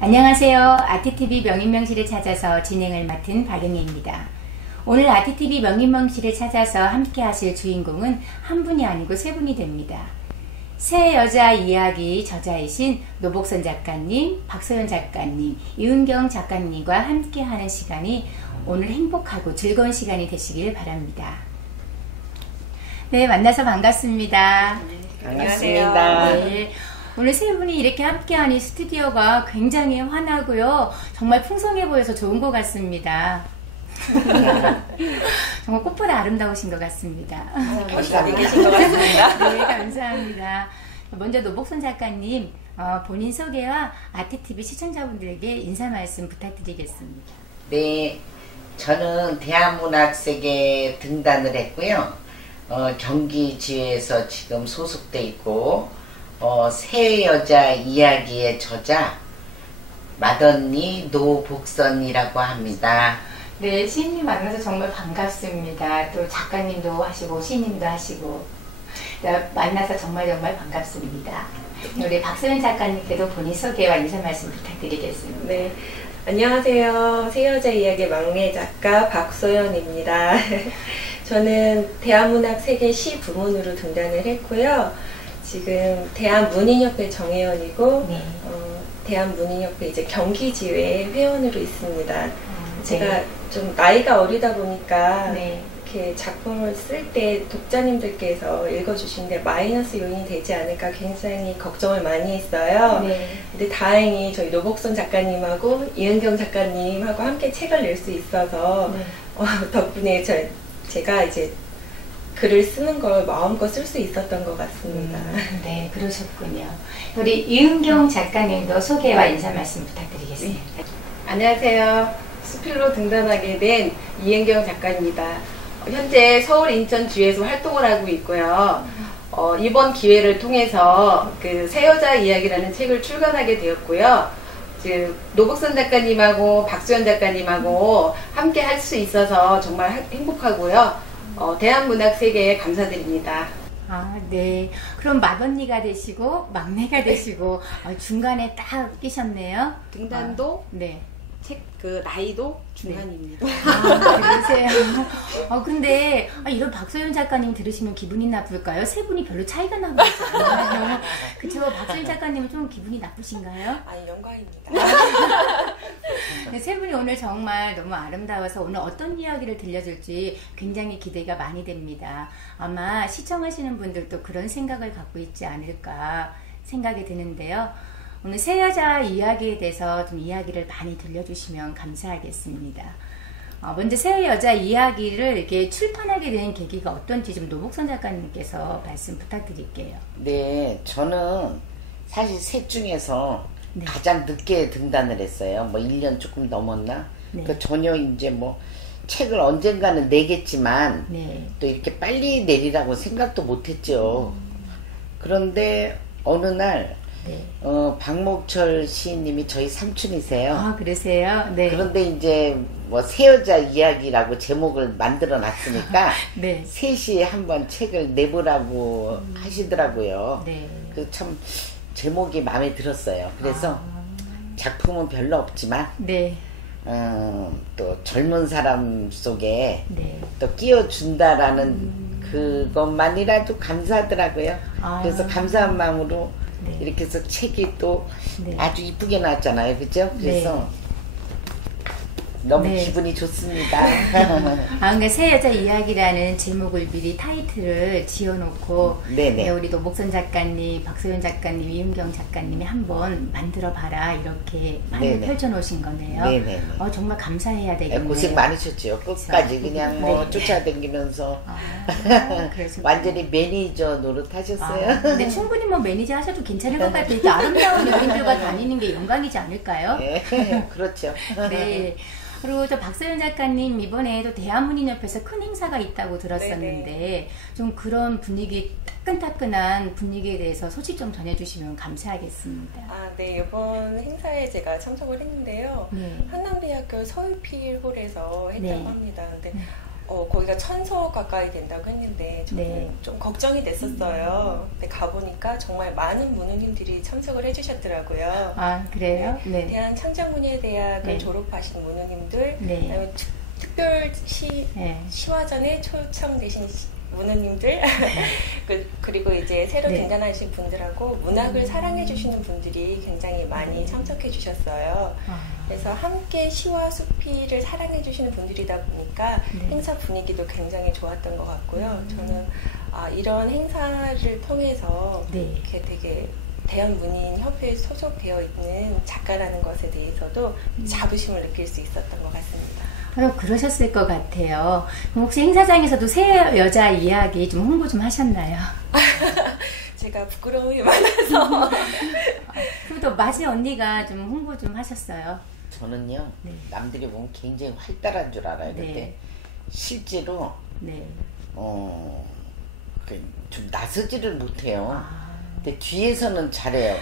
안녕하세요. 아트TV 명인명실을 찾아서 진행을 맡은 박영애입니다. 오늘 아트TV 명인명실을 찾아서 함께 하실 주인공은 한 분이 아니고 세 분이 됩니다. 새 여자 이야기 저자이신 노복선 작가님, 박소연 작가님, 이은경 작가님과 함께 하는 시간이 오늘 행복하고 즐거운 시간이 되시길 바랍니다. 네, 만나서 반갑습니다. 반갑습니다. 네. 오늘 세 분이 이렇게 함께하는 스튜디오가 굉장히 환하고요. 정말 풍성해 보여서 좋은 것 같습니다. 정말 꽃보다 아름다우신 것 같습니다. 감사합니다. 네, 감사합니다. 먼저 노복선 작가님, 본인 소개와 아트TV 시청자분들에게 인사 말씀 부탁드리겠습니다. 네, 저는 대한문학세계에 등단을 했고요. 경기지회에서 지금 소속돼 있고, 새 여자 이야기의 저자 맏언니 노복선이라고 합니다. 네, 시인님 만나서 정말 반갑습니다. 또 작가님도 하시고 시인님도 하시고 만나서 정말 반갑습니다. 우리 박소연 작가님께도 본인 소개와 인사 말씀 부탁드리겠습니다. 네, 안녕하세요. 새 여자 이야기의 막내 작가 박소연입니다. 저는 대한문학세계 시 부문으로 등단을 했고요. 지금 대한문인협회 정회원이고 네. 대한문인협회 이제 경기지회 회원으로 있습니다. 네. 제가 좀 나이가 어리다 보니까 네. 이렇게 작품을 쓸 때 독자님들께서 읽어주시는데 마이너스 요인이 되지 않을까 굉장히 걱정을 많이 했어요. 네. 근데 다행히 저희 노복선 작가님하고 이은경 작가님하고 함께 책을 낼 수 있어서 네. 덕분에 제가 이제 글을 쓰는 걸 마음껏 쓸 수 있었던 것 같습니다. 네, 그러셨군요. 우리 이은경 작가님도 소개와 인사 말씀 부탁드리겠습니다. 네. 안녕하세요. 수필로 등단하게 된 이은경 작가입니다. 현재 서울 인천주에서 활동을 하고 있고요. 이번 기회를 통해서 그 새 여자 이야기라는 책을 출간하게 되었고요. 지금 노복선 작가님하고 박소연 작가님하고 함께 할 수 있어서 정말 행복하고요. 대한문학세계에 감사드립니다. 아, 네. 그럼 맏언니가 되시고 막내가 되시고 중간에 딱 끼셨네요. 등단도 네. 책 그 나이도 중간입니다. 그러세요. 근데 이런 박소연 작가님 들으시면 기분이 나쁠까요? 세 분이 별로 차이가 나고 있지 않아요. 그쵸? 박소연 작가님은 좀 기분이 나쁘신가요? 아니, 영광입니다. 네, 세 분이 오늘 정말 너무 아름다워서 오늘 어떤 이야기를 들려줄지 굉장히 기대가 많이 됩니다. 아마 시청하시는 분들도 그런 생각을 갖고 있지 않을까 생각이 드는데요. 오늘 새 여자 이야기에 대해서 좀 이야기를 많이 들려주시면 감사하겠습니다. 먼저 새 여자 이야기를 이렇게 출판하게 된 계기가 어떤지 좀 노복선 작가님께서 말씀 부탁드릴게요. 네, 저는 사실 셋 중에서 네. 가장 늦게 등단을 했어요. 1년 조금 넘었나? 네. 전혀 이제 책을 언젠가는 내겠지만 네. 또 이렇게 빨리 내리라고 생각도 못했죠. 그런데 어느 날 네. 박목철 시인님이 저희 삼촌이세요. 아, 그러세요? 네. 그런데 이제 새 여자 이야기라고 제목을 만들어 놨으니까 네. 셋이 한번 책을 내보라고 하시더라고요. 네. 그래서 참 제목이 마음에 들었어요. 그래서 작품은 별로 없지만 네. 또 젊은 사람 속에 네. 또 끼워준다라는 그것만이라도 감사하더라고요. 그래서 감사한 마음으로 네. 이렇게 해서 책이 또 네. 아주 이쁘게 나왔잖아요. 그죠? 그래서 너무 네. 기분이 좋습니다. 그러니까 새 여자 이야기라는 제목을 미리 타이틀을 지어놓고 네네. 우리 노복선 작가님, 박소연 작가님, 이은경 작가님이 한번 만들어봐라 이렇게 많이 네네. 펼쳐놓으신 거네요. 네네네. 정말 감사해야 되겠네요. 고생 많으셨죠. 끝까지 그냥 네. 쫓아다니면서 그래서 완전히 매니저 노릇하셨어요. 근데 충분히 매니저 하셔도 괜찮을 것 같아요. 또 아름다운 여인들과 다니는 게 영광이지 않을까요? 네, 그렇죠. 네. 그리고 또 박소연 작가님 이번에도 대한문인협회에서 큰 행사가 있다고 들었었는데 네네. 좀 그런 분위기 따끈따끈한 분위기에 대해서 소식 좀 전해주시면 감사하겠습니다. 네, 이번 행사에 제가 참석을 했는데요. 네. 한남대학교 서울필홀에서 했다고 네. 합니다. 근데 거기가 1000서 가까이 된다고 했는데 저는 네. 좀 걱정이 됐었어요. 근데 가보니까 정말 많은 문우님들이 참석을 해주셨더라고요. 아, 그래요? 네. 대한창작문예대학을 네. 졸업하신 문우님들, 네. 그다음에 특별 네. 시화전에 초청되신 문우님들, 그리고 이제 새로 네. 등단하신 분들하고 문학을 사랑해주시는 분들이 굉장히 많이 참석해주셨어요. 아, 그래서 함께 시와 수필을 사랑해주시는 분들이다 보니까 네. 행사 분위기도 굉장히 좋았던 것 같고요. 저는 이런 행사를 통해서 네. 이렇게 되게 대한문인협회에 소속되어 있는 작가라는 것에 대해서도 자부심을 느낄 수 있었던 것 같습니다. 그러셨을 것 같아요. 그럼 혹시 행사장에서도 새 여자 이야기 좀 홍보 좀 하셨나요? 제가 부끄러움이 많아서 그리고 또 마지 언니가 좀 홍보 좀 하셨어요. 저는요, 네. 남들이 보면 굉장히 활달한 줄 알아요. 근데 네. 실제로 네. 좀 나서지를 못해요. 아, 근데 뒤에서는 잘해요.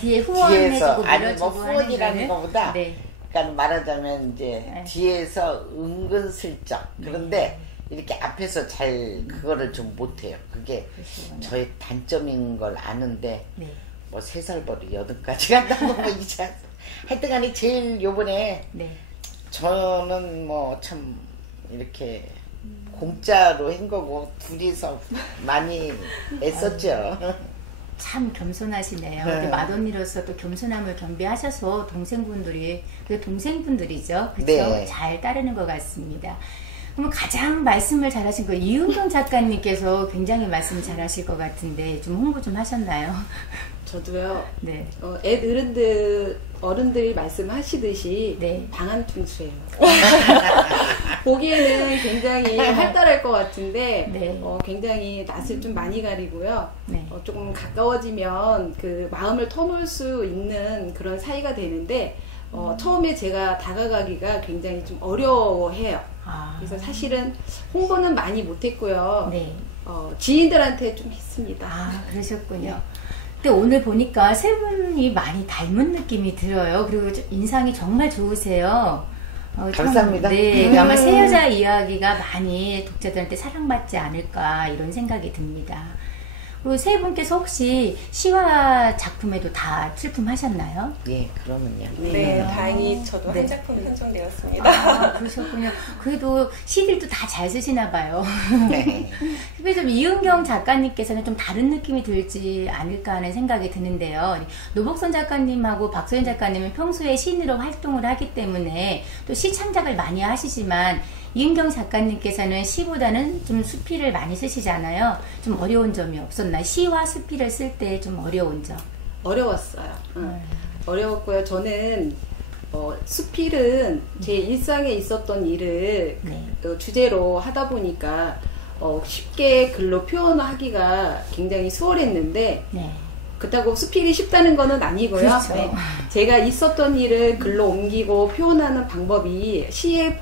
뒤에 후원해주고 아니 뭐 밀어주고 후원이라는 하는 것보다 네. 그러니까 말하자면 이제 네. 뒤에서 은근슬쩍 그런데 이렇게 앞에서 잘 그거를 좀 못해요. 그게 그러시구나. 저의 단점인 걸 아는데 네. 뭐 3살 버리 8까지 간다고 뭐 이제 하여튼간에 제일 요번에 네. 저는 뭐 참 이렇게 공짜로 한 거고 둘이서 많이 애썼죠. 참 겸손하시네요. 네. 근데 맏언니로서 또 겸손함을 겸비하셔서 동생분들이죠. 그렇죠? 네. 잘 따르는 것 같습니다. 그럼 가장 말씀을 잘하신 거 이은경 작가님께서 굉장히 말씀 잘하실 것 같은데 좀 홍보 좀 하셨나요? 저도요. 네. 어른들이 말씀하시듯이 네. 방한충수예요. 보기에는 굉장히 활달할 것 같은데 네. 굉장히 낯을 좀 많이 가리고요. 네. 조금 가까워지면 그 마음을 터놓을 수 있는 그런 사이가 되는데 처음에 제가 다가가기가 굉장히 좀 어려워해요. 그래서 사실은 홍보는 많이 못했고요. 네. 지인들한테 좀 했습니다. 그러셨군요. 근데 오늘 보니까 세 분이 많이 닮은 느낌이 들어요. 그리고 인상이 정말 좋으세요. 감사합니다. 네, 아마 새 여자 이야기가 많이 독자들한테 사랑받지 않을까 이런 생각이 듭니다. 그리고 세 분께서 혹시 시화 작품에도 다 출품하셨나요? 예, 그러면요. 네, 다행히 저도 네. 한 작품 편성되었습니다. 그러셨군요. 그래도 시들도 다 잘 쓰시나 봐요. 네. 그래서 좀 이은경 작가님께서는 좀 다른 느낌이 들지 않을까 하는 생각이 드는데요. 노복선 작가님하고 박소연 작가님은 평소에 시인으로 활동을 하기 때문에 또 시 창작을 많이 하시지만 이은경 작가님께서는 시보다는 좀 수필을 많이 쓰시잖아요. 좀 어려운 점이 없었나요? 시와 수필을 쓸 때 좀 어려운 점. 어려웠어요. 어려웠고요. 저는 수필은 제 일상에 있었던 일을 네. 주제로 하다 보니까 쉽게 글로 표현하기가 굉장히 수월했는데 네. 그렇다고 수필이 쉽다는 거는 아니고요. 그렇죠. 네. 제가 있었던 일을 글로 옮기고 표현하는 방법이 시에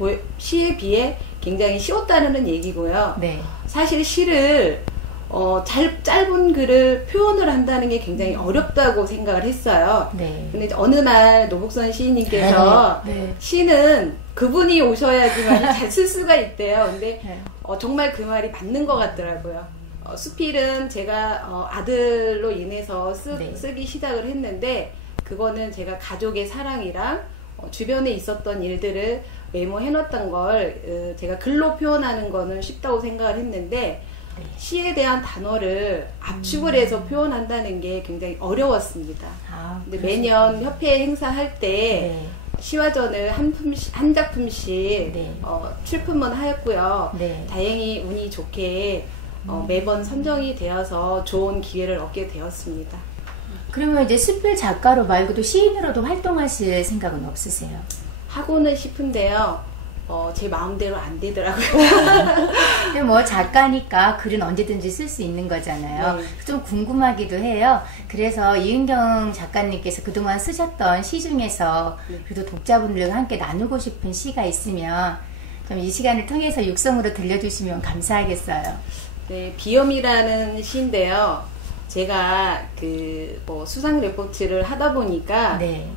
비해 굉장히 쉬웠다는 얘기고요. 네. 사실 시를 짧은 글을 표현을 한다는 게 굉장히 어렵다고 생각을 했어요. 네. 근데 이제 어느 날 노복선 시인님께서 네. 시는 그분이 오셔야지만 잘 쓸 수가 있대요. 근데 네. 정말 그 말이 맞는 것 같더라고요. 수필은 제가 아들로 인해서 네. 쓰기 시작을 했는데 그거는 제가 가족의 사랑이랑 주변에 있었던 일들을 메모해놨던 걸 제가 글로 표현하는 거는 쉽다고 생각을 했는데 네. 시에 대한 단어를 압축을 해서 표현한다는 게 굉장히 어려웠습니다. 근데 매년 협회 행사할 때 네. 시화전을 한 작품씩 네. 출품은 하였고요. 네. 다행히 운이 좋게 매번 선정이 되어서 좋은 기회를 얻게 되었습니다. 그러면 이제 수필 작가로 말고도 시인으로도 활동하실 생각은 없으세요? 하고는 싶은데요. 제 마음대로 안 되더라고요. 근데 뭐 작가니까 글은 언제든지 쓸 수 있는 거잖아요. 네. 좀 궁금하기도 해요. 그래서 이은경 작가님께서 그동안 쓰셨던 시 중에서 그래도 독자분들과 함께 나누고 싶은 시가 있으면 좀 이 시간을 통해서 육성으로 들려주시면 감사하겠어요. 네, 비염이라는 시인데요. 제가 수상 레포츠를 하다 보니까 네.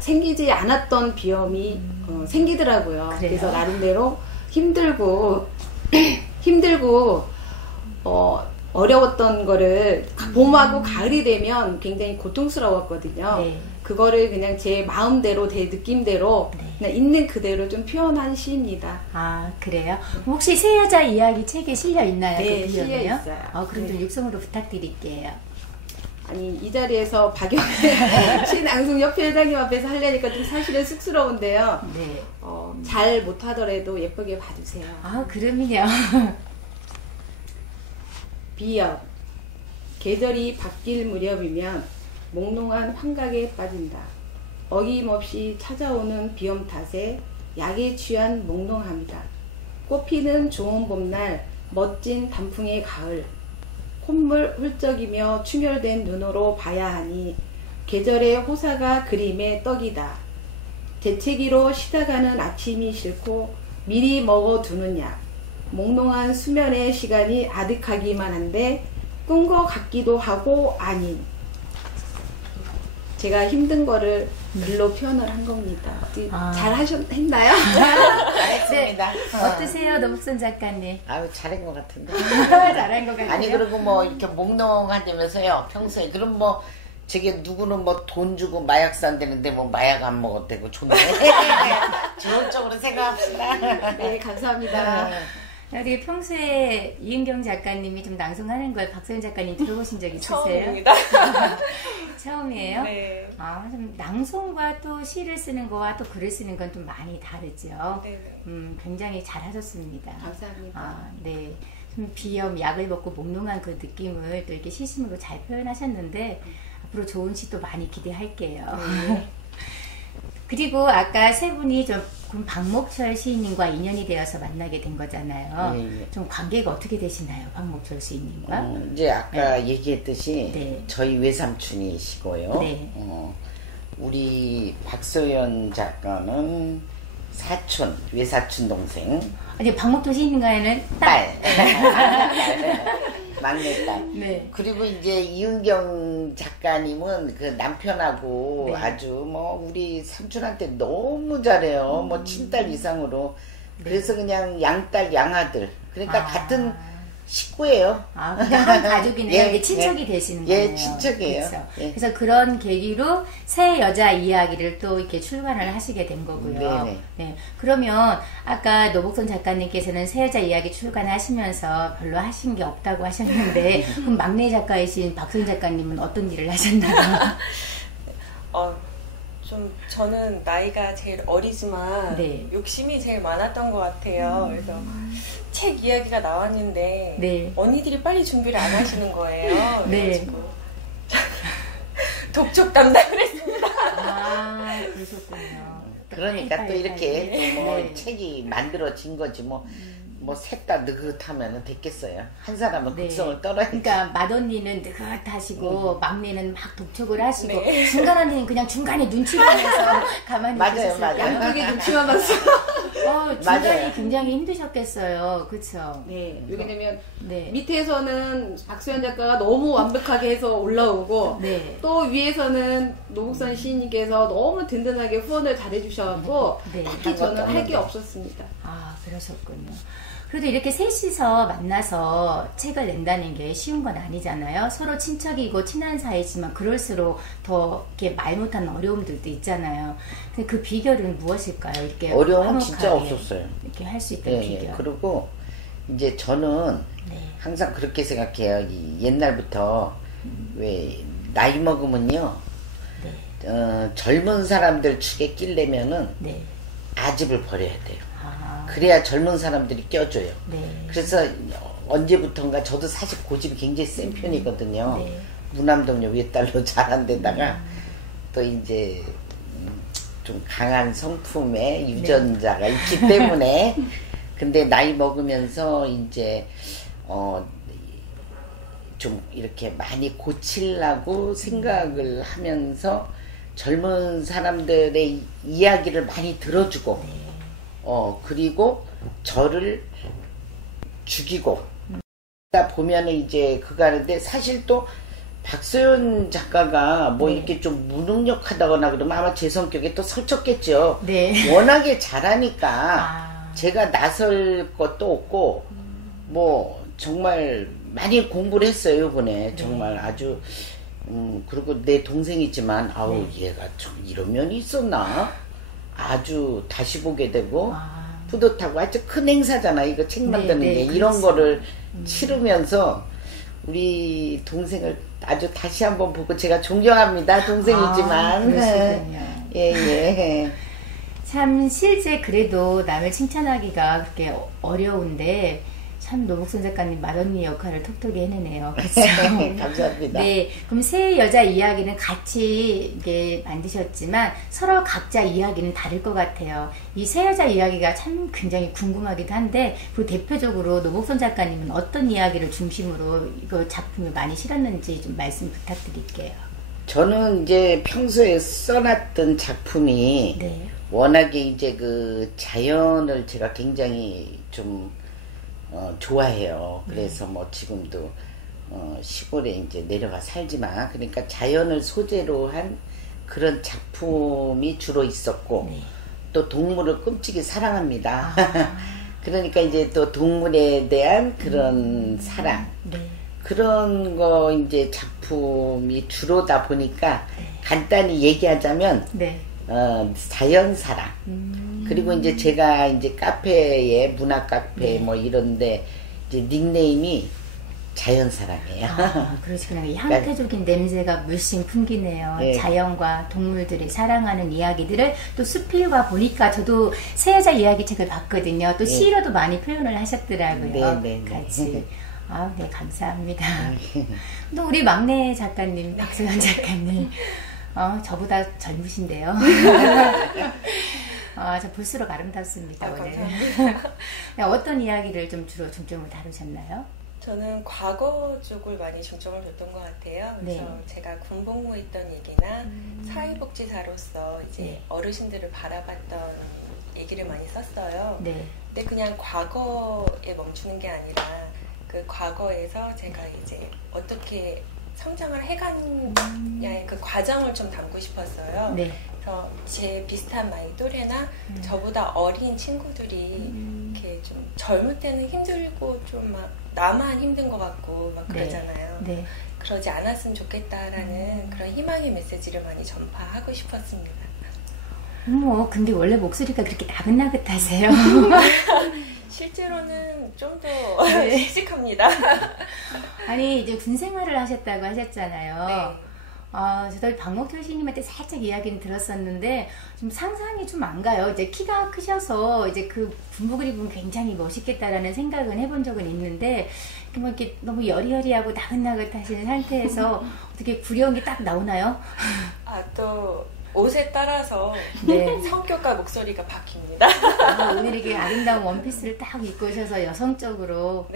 생기지 않았던 비염이 생기더라고요. 그래요? 그래서 나름대로 힘들고 어려웠던 거를 봄하고 가을이 되면 굉장히 고통스러웠거든요. 네. 그거를 그냥 제 마음대로, 제 느낌대로 그냥 있는 그대로 좀 표현한 시입니다. 아, 그래요? 혹시 새 여자 이야기 책에 실려 있나요? 네, 그 실려 비염이요? 있어요. 그럼 좀 네. 육성으로 부탁드릴게요. 아니, 이 자리에서 박영애 신앙송협회장님 앞에서 하려니까 좀 사실은 쑥스러운데요. 네. 잘 못하더라도 예쁘게 봐주세요. 아, 그럼요. 비염. 계절이 바뀔 무렵이면 몽롱한 환각에 빠진다. 어김없이 찾아오는 비염 탓에 약에 취한 몽롱함이다. 꽃피는 좋은 봄날, 멋진 단풍의 가을. 콧물 훌쩍이며 충혈된 눈으로 봐야 하니 계절의 호사가 그림의 떡이다. 재채기로 쉬다가는 아침이 싫고 미리 먹어두는 약. 몽롱한 수면의 시간이 아득하기만 한데 꾼 것 같기도 하고 아닌. 제가 힘든 거를 글로 표현을 한 겁니다. 잘 했나요? 잘했습니다. 어떠세요, 노복선 작가님? 아유, 잘한 것 같은데. 잘한 것 같아요. 아니, 그리고 뭐, 이렇게 몽롱하다면서요, 평소에. 그럼 뭐, 저게 누구는 뭐 돈 주고 마약 산다는데 뭐 마약 안 먹었대고 좋네. 좋은 쪽으로 생각합시다. 네, 감사합니다. 어떻게 평소에 이은경 작가님이 좀 낭송하는 걸 박소연 작가님 들어보신 적 있으세요? 처음입니다. 처음이에요? 네. 좀 낭송과 또 시를 쓰는 거와 또 글을 쓰는 건 좀 많이 다르죠. 네네. 굉장히 잘하셨습니다. 감사합니다. 네. 좀 비염, 약을 먹고 몽롱한 그 느낌을 또 이렇게 시심으로 잘 표현하셨는데 앞으로 좋은 시 또 많이 기대할게요. 그리고 아까 세 분이 좀 박목철 시인님과 인연이 되어서 만나게 된 거잖아요. 네. 좀 관계가 어떻게 되시나요, 박목철 시인님과? 이제 아까 얘기했듯이 네. 저희 외삼촌이시고요. 네. 우리 박소연 작가는 사촌, 외사촌 동생. 아니, 박목철 시인님과는 딸. 막내딸. 네. 그리고 이제 이은경 작가님은 그 남편하고 네. 아주 뭐 우리 삼촌한테 너무 잘해요. 뭐 친딸 이상으로. 그래서 그냥 양딸, 양아들. 그러니까 같은 식구예요. 그러니까 한 가족이네요. 예, 이게 친척이 되시는 예, 거예요. 친척이에요. 그렇죠? 예. 그래서 그런 계기로 새 여자 이야기를 또 이렇게 출간을 하시게 된 거고요. 네네. 네. 그러면 아까 노복선 작가님께서는 새 여자 이야기 출간하시면서 별로 하신 게 없다고 하셨는데 그럼 막내 작가이신 박소연 작가님은 어떤 일을 하셨나요? 저는 나이가 제일 어리지만 네. 욕심이 제일 많았던 것 같아요. 그래서 책 이야기가 나왔는데 네. 언니들이 빨리 준비를 안 하시는 거예요. 네. 그래가지고 독촉 담당을 했습니다. 그러셨군요. 그러니까 또 이렇게 또 뭐 네. 책이 만들어진 거지 뭐 셋 다 느긋하면 됐겠어요. 한 사람은 네. 극성을 떨어야 그러니까 맏언니는 느긋하시고 막내는 막 독촉을 하시고 네. 중간 언니는 그냥 중간에 눈치 보면서 가만히 맞아요, 계셨을 맞아요. 거예요. 양쪽에 눈치만 봤어요. 중간이 맞아요. 굉장히 힘드셨겠어요. 그렇죠? 네, 왜냐면 네. 밑에서는 박소연 작가가 너무 완벽하게 해서 올라오고 네. 또 위에서는 노복선 시인님께서 너무 든든하게 후원을 잘해주셔갖고 네. 딱히 저는 할 게 없는데. 없었습니다. 그러셨군요. 그래도 이렇게 셋이서 만나서 책을 낸다는 게 쉬운 건 아니잖아요. 서로 친척이고 친한 사이지만 그럴수록 더 이렇게 말 못하는 어려움들도 있잖아요. 근데 그 비결은 무엇일까요? 이렇게 어려움은 진짜 화목하게 없었어요. 이렇게 할 수 있던 예, 비결. 그리고 이제 저는 네. 항상 그렇게 생각해요. 옛날부터 왜 나이 먹으면요, 젊은 사람들 축에 끼려면은 네. 아집을 버려야 돼요. 아, 그래야 젊은 사람들이 껴줘요. 네. 그래서 언제부턴가 저도 사실 고집이 굉장히 센 편이거든요. 네. 무남동료 외딸로 자란 데다가 또 이제 좀 강한 성품의 유전자가 있기 때문에 근데 나이 먹으면서 이제 좀 이렇게 많이 고치려고 생각을 하면서 젊은 사람들의 이야기를 많이 들어주고 그리고 저를 죽이고 보면은 이제 그거 하는데 사실 또 박소연 작가가 뭐 이렇게 좀 무능력하다거나 그러면 아마 제 성격에 또 설쳤겠죠. 네. 워낙에 잘하니까 제가 나설 것도 없고 뭐 정말 많이 공부를 했어요 이번에. 정말 아주 그리고 내 동생이지만 아우 얘가 참 이런 면이 있었나 아주 다시 보게 되고 뿌듯하고 아주 큰 행사잖아 이거 책 만드는 게. 이런 거를 치르면서 우리 동생을 아주 다시 한번 보고 제가 존경합니다. 동생이지만. 그러시군요. 예. 참 실제 그래도 남을 칭찬하기가 그렇게 어려운데 참 노복순 작가님 맏언니 역할을 톡톡히 해내네요. 그렇죠? 감사합니다. 네, 그럼 세 여자 이야기는 같이 이게 만드셨지만 서로 각자 이야기는 다를 것 같아요. 이 세 여자 이야기가 참 굉장히 궁금하기도 한데 그 대표적으로 노복순 작가님은 어떤 이야기를 중심으로 이거 작품을 많이 실었는지 좀 말씀 부탁드릴게요. 저는 이제 평소에 써놨던 작품이 네. 워낙에 이제 그 자연을 제가 굉장히 좀 좋아해요. 그래서 뭐 지금도 시골에 이제 내려가 살지만 그러니까 자연을 소재로 한 그런 작품이 주로 있었고 또 동물을 끔찍이 사랑합니다. 그러니까 이제 또 동물에 대한 그런 사랑 그런 거 이제 작품이 주로다 보니까 간단히 얘기하자면 자연 사랑. 그리고 이제 제가 이제 카페에 문화 카페 뭐 이런데 이제 닉네임이 자연 사랑이에요. 그러시구나. 이 향토적인 냄새가 물씬 풍기네요. 네. 자연과 동물들이 사랑하는 이야기들을 또 수필과 보니까 저도 새 여자 이야기 책을 봤거든요. 또 시로도 많이 표현을 하셨더라고요. 같이. 네, 감사합니다. 또 우리 막내 작가님, 박소연 작가님. 저보다 젊으신데요. 저 볼수록 아름답습니다, 오늘. 어떤 이야기를 좀 주로 중점으로 다루셨나요? 저는 과거 쪽을 많이 중점을 뒀던 것 같아요. 그래서 제가 군복무했던 얘기나 사회복지사로서 이제 어르신들을 바라봤던 얘기를 많이 썼어요. 근데 그냥 과거에 멈추는 게 아니라 그 과거에서 제가 이제 어떻게 성장을 해가냐의 그 과정을 좀 담고 싶었어요. 그래서 제 비슷한 나이 또래나 저보다 어린 친구들이 이렇게 좀 젊을 때는 힘들고 좀 막 나만 힘든 것 같고 막 그러잖아요. 그러지 않았으면 좋겠다라는 그런 희망의 메시지를 많이 전파하고 싶었습니다. 어머, 근데 원래 목소리가 그렇게 나긋나긋하세요? 실제로는 좀 더 씩씩합니다. 아니, 이제 군 생활을 하셨다고 하셨잖아요. 저도 박목현 씨님한테 살짝 이야기는 들었었는데 좀 상상이 좀 안 가요. 이제 키가 크셔서 이제 그 군복을 입으면 굉장히 멋있겠다라는 생각은 해본 적은 있는데 뭐 이렇게 너무 여리여리하고 나긋나긋하신 상태에서 어떻게 구령이 딱 나오나요? 또 옷에 따라서 성격과 목소리가 바뀝니다. 오늘 이렇게 아름다운 원피스를 딱 입고 오셔서 여성적으로.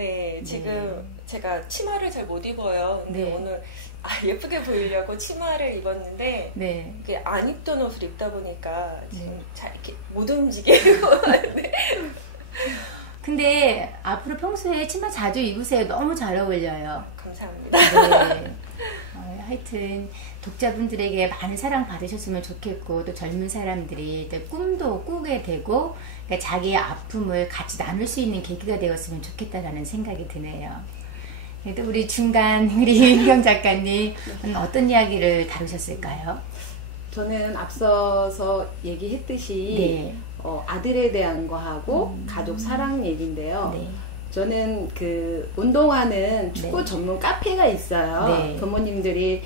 지금 제가 치마를 잘 못 입어요. 근데 오늘 예쁘게 보이려고 치마를 입었는데 안 입던 옷을 입다 보니까 지금 잘 이렇게 못 움직이고. 근데 앞으로 평소에 치마 자주 입으세요. 너무 잘 어울려요. 감사합니다. 하여튼 독자분들에게 많은 사랑 받으셨으면 좋겠고 또 젊은 사람들이 꿈도 꾸게 되고 그러니까 자기의 아픔을 같이 나눌 수 있는 계기가 되었으면 좋겠다라는 생각이 드네요. 또 우리 중간 우리 이은경 작가님 어떤 이야기를 다루셨을까요? 저는 앞서서 얘기했듯이 아들에 대한 거하고 가족 사랑 얘기인데요. 저는 그 운동하는 축구 전문 카페가 있어요. 부모님들이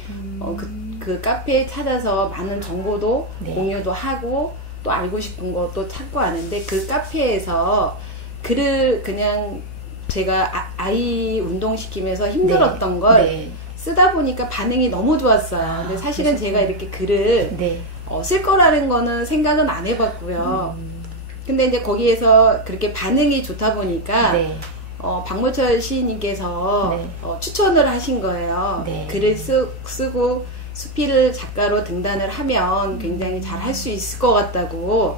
그 카페에 찾아서 많은 정보도 공유도 하고 또 알고 싶은 것도 찾고 하는데 그 카페에서 글을 그냥 제가 아이 운동시키면서 힘들었던 걸 쓰다 보니까 반응이 너무 좋았어요. 근데 사실은 제가 이렇게 글을 쓸 거라는 거는 생각은 안 해봤고요. 근데 이제 거기에서 그렇게 반응이 좋다 보니까 박모철 시인님께서 추천을 하신 거예요. 글을 쓰고 수필 작가로 등단을 하면 굉장히 잘 할 수 있을 것 같다고.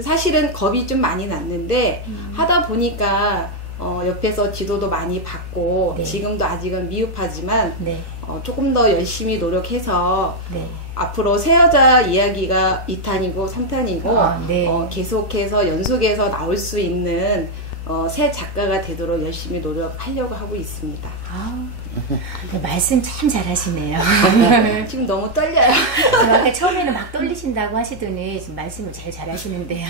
사실은 겁이 좀 많이 났는데 하다 보니까 옆에서 지도도 많이 받고 지금도 아직은 미흡하지만 조금 더 열심히 노력해서 앞으로 새 여자 이야기가 2탄이고 3탄이고 네. 계속해서 연속해서 나올 수 있는 새 작가가 되도록 열심히 노력하려고 하고 있습니다. 말씀 참 잘하시네요. 지금 너무 떨려요. 아까 처음에는 막 떨리신다고 하시더니 지금 말씀을 제일 잘하시는데요.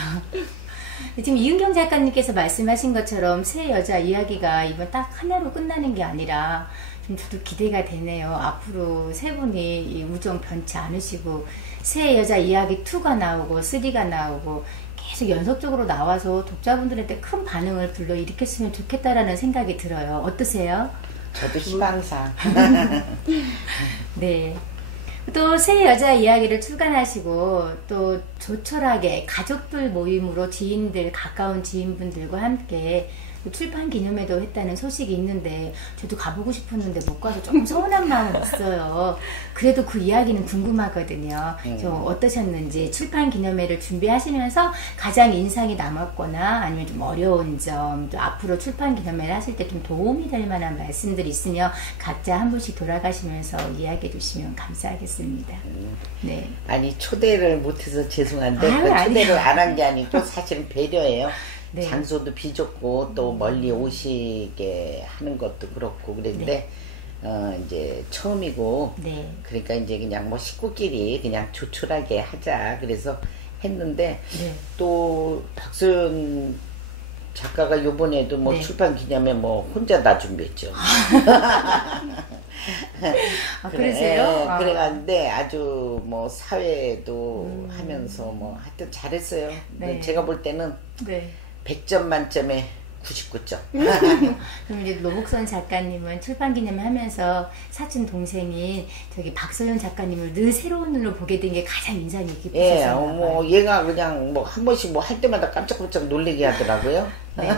지금 이은경 작가님께서 말씀하신 것처럼 새 여자 이야기가 이번 딱 하나로 끝나는 게 아니라 좀 저도 기대가 되네요. 앞으로 세 분이 이 우정 변치 않으시고 새 여자 이야기 2가 나오고 3가 나오고 계속 연속적으로 나와서 독자분들한테 큰 반응을 불러일으켰으면 좋겠다라는 생각이 들어요. 어떠세요? 저도 희망사. 네. 또 새 여자 이야기를 출간하시고 또 조촐하게 가족들 모임으로 지인들, 가까운 지인분들과 함께 출판 기념회도 했다는 소식이 있는데 저도 가보고 싶었는데 못 가서 조금 서운한 마음은 있어요. 그래도 그 이야기는 궁금하거든요. 좀 어떠셨는지 출판 기념회를 준비하시면서 가장 인상이 남았거나 아니면 좀 어려운 점, 또 앞으로 출판 기념회를 하실 때 좀 도움이 될 만한 말씀들이 있으면 각자 한 분씩 돌아가시면서 이야기해 주시면 감사하겠습니다. 네. 아니 초대를 못해서 죄송한데 아유, 그 초대를 아니에요. 안 한 게 아니고 사실은 배려예요. 네. 장소도 비좁고 또 멀리 오시게 하는 것도 그렇고 그랬는데 이제 처음이고 네. 그러니까 이제 그냥 뭐 식구끼리 그냥 조촐하게 하자 그래서 했는데 네. 또 박소연 작가가 요번에도 뭐 네. 출판 기념회 뭐 혼자 다 준비했죠. 그러세요? 아. 그래가는데 아주 뭐 사회도 하면서 뭐 하여튼 잘했어요. 네. 제가 볼 때는 네. 100점 만점에 99점. 그럼 이제 노복선 작가님은 출판 기념회 하면서 사촌 동생인 저기 박소연 작가님을 늘 새로운 눈으로 보게 된 게 가장 인상이 예, 깊으셨나 봐요. 뭐 얘가 그냥 뭐 한 번씩 뭐 할 때마다 깜짝깜짝 놀래게 하더라고요. 네.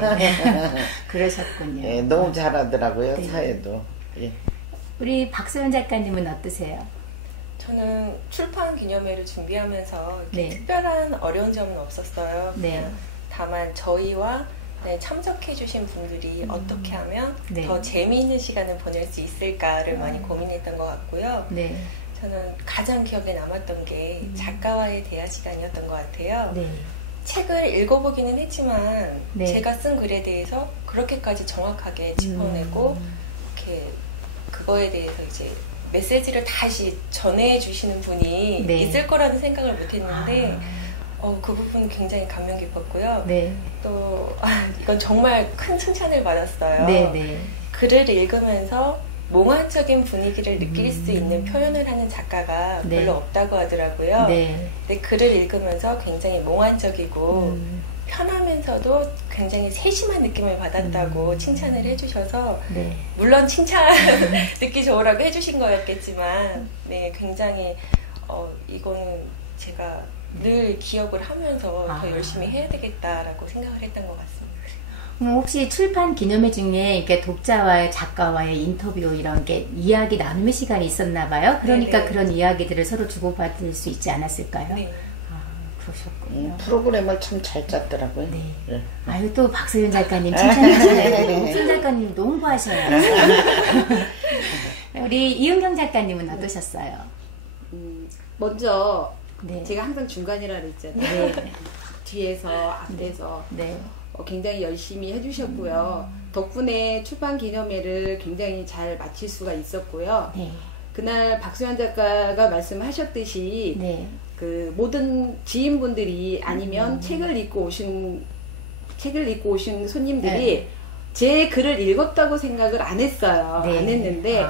그러셨군요. 예, 너무 잘하더라고요. 네. 사회도. 예. 우리 박소연 작가님은 어떠세요? 저는 출판 기념회를 준비하면서 이렇게 네. 특별한 어려운 점은 없었어요. 네. 그냥 다만 저희와 참석해주신 분들이 어떻게 하면 네. 더 재미있는 시간을 보낼 수 있을까를 많이 고민했던 것 같고요. 네. 저는 가장 기억에 남았던 게 작가와의 대화 시간이었던 것 같아요. 네. 책을 읽어보기는 했지만 네. 제가 쓴 글에 대해서 그렇게까지 정확하게 짚어내고 이렇게 그거에 대해서 이제 메시지를 다시 전해주시는 분이 네. 있을 거라는 생각을 못했는데 그 부분 굉장히 감명 깊었고요. 네. 또 이건 정말 큰 칭찬을 받았어요. 네. 네. 글을 읽으면서 몽환적인 분위기를 느낄 수 있는 표현을 하는 작가가 네. 별로 없다고 하더라고요. 네. 근데 글을 읽으면서 굉장히 몽환적이고 편하면서도 굉장히 세심한 느낌을 받았다고 칭찬을 해주셔서 네. 물론 칭찬 듣기 좋으라고 해주신 거였겠지만 네, 굉장히 이거는 제가 늘 기억을 하면서 더 열심히 해야 되겠다라고 생각을 했던 것 같습니다. 혹시 출판 기념회 중에 이렇게 독자와의 작가와의 인터뷰 이런 게 이야기 나눔의 시간이 있었나 봐요. 그러니까 네네. 그런 이야기들을 서로 주고받을 수 있지 않았을까요? 네. 그러셨군요. 프로그램을 참 잘 짰더라고요. 네. 예. 아유 또 박소연 작가님 칭찬하시네요. 박소연 작가님 너무 좋아하셔요. 우리 이은경 작가님은 어떠셨어요? 먼저 네. 제가 항상 중간이라 그랬잖아요. 네. 뒤에서 앞에서 네. 굉장히 열심히 해주셨고요. 덕분에 출판 기념회를 굉장히 잘 마칠 수가 있었고요. 네. 그날 박소연 작가가 말씀하셨듯이 네. 그 모든 지인분들이 아니면 책을 읽고 오신 손님들이 네. 제 글을 읽었다고 생각을 안 했어요. 네. 안 했는데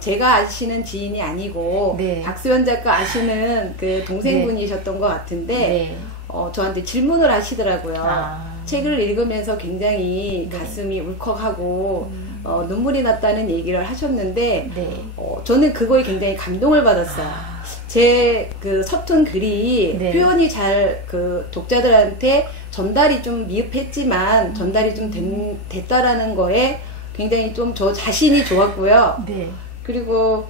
제가 아시는 지인이 아니고 네. 박소연 작가 아시는 그 동생분이셨던 것 같은데 네. 저한테 질문을 하시더라고요. 책을 읽으면서 굉장히 네. 가슴이 울컥하고 눈물이 났다는 얘기를 하셨는데 네. 저는 그거에 굉장히 감동을 받았어요. 제 그 서툰 글이 네. 표현이 잘 그 독자들한테 전달이 좀 미흡했지만 전달이 좀 됐다라는 거에 굉장히 좀 저 자신이 좋았고요. 네. 그리고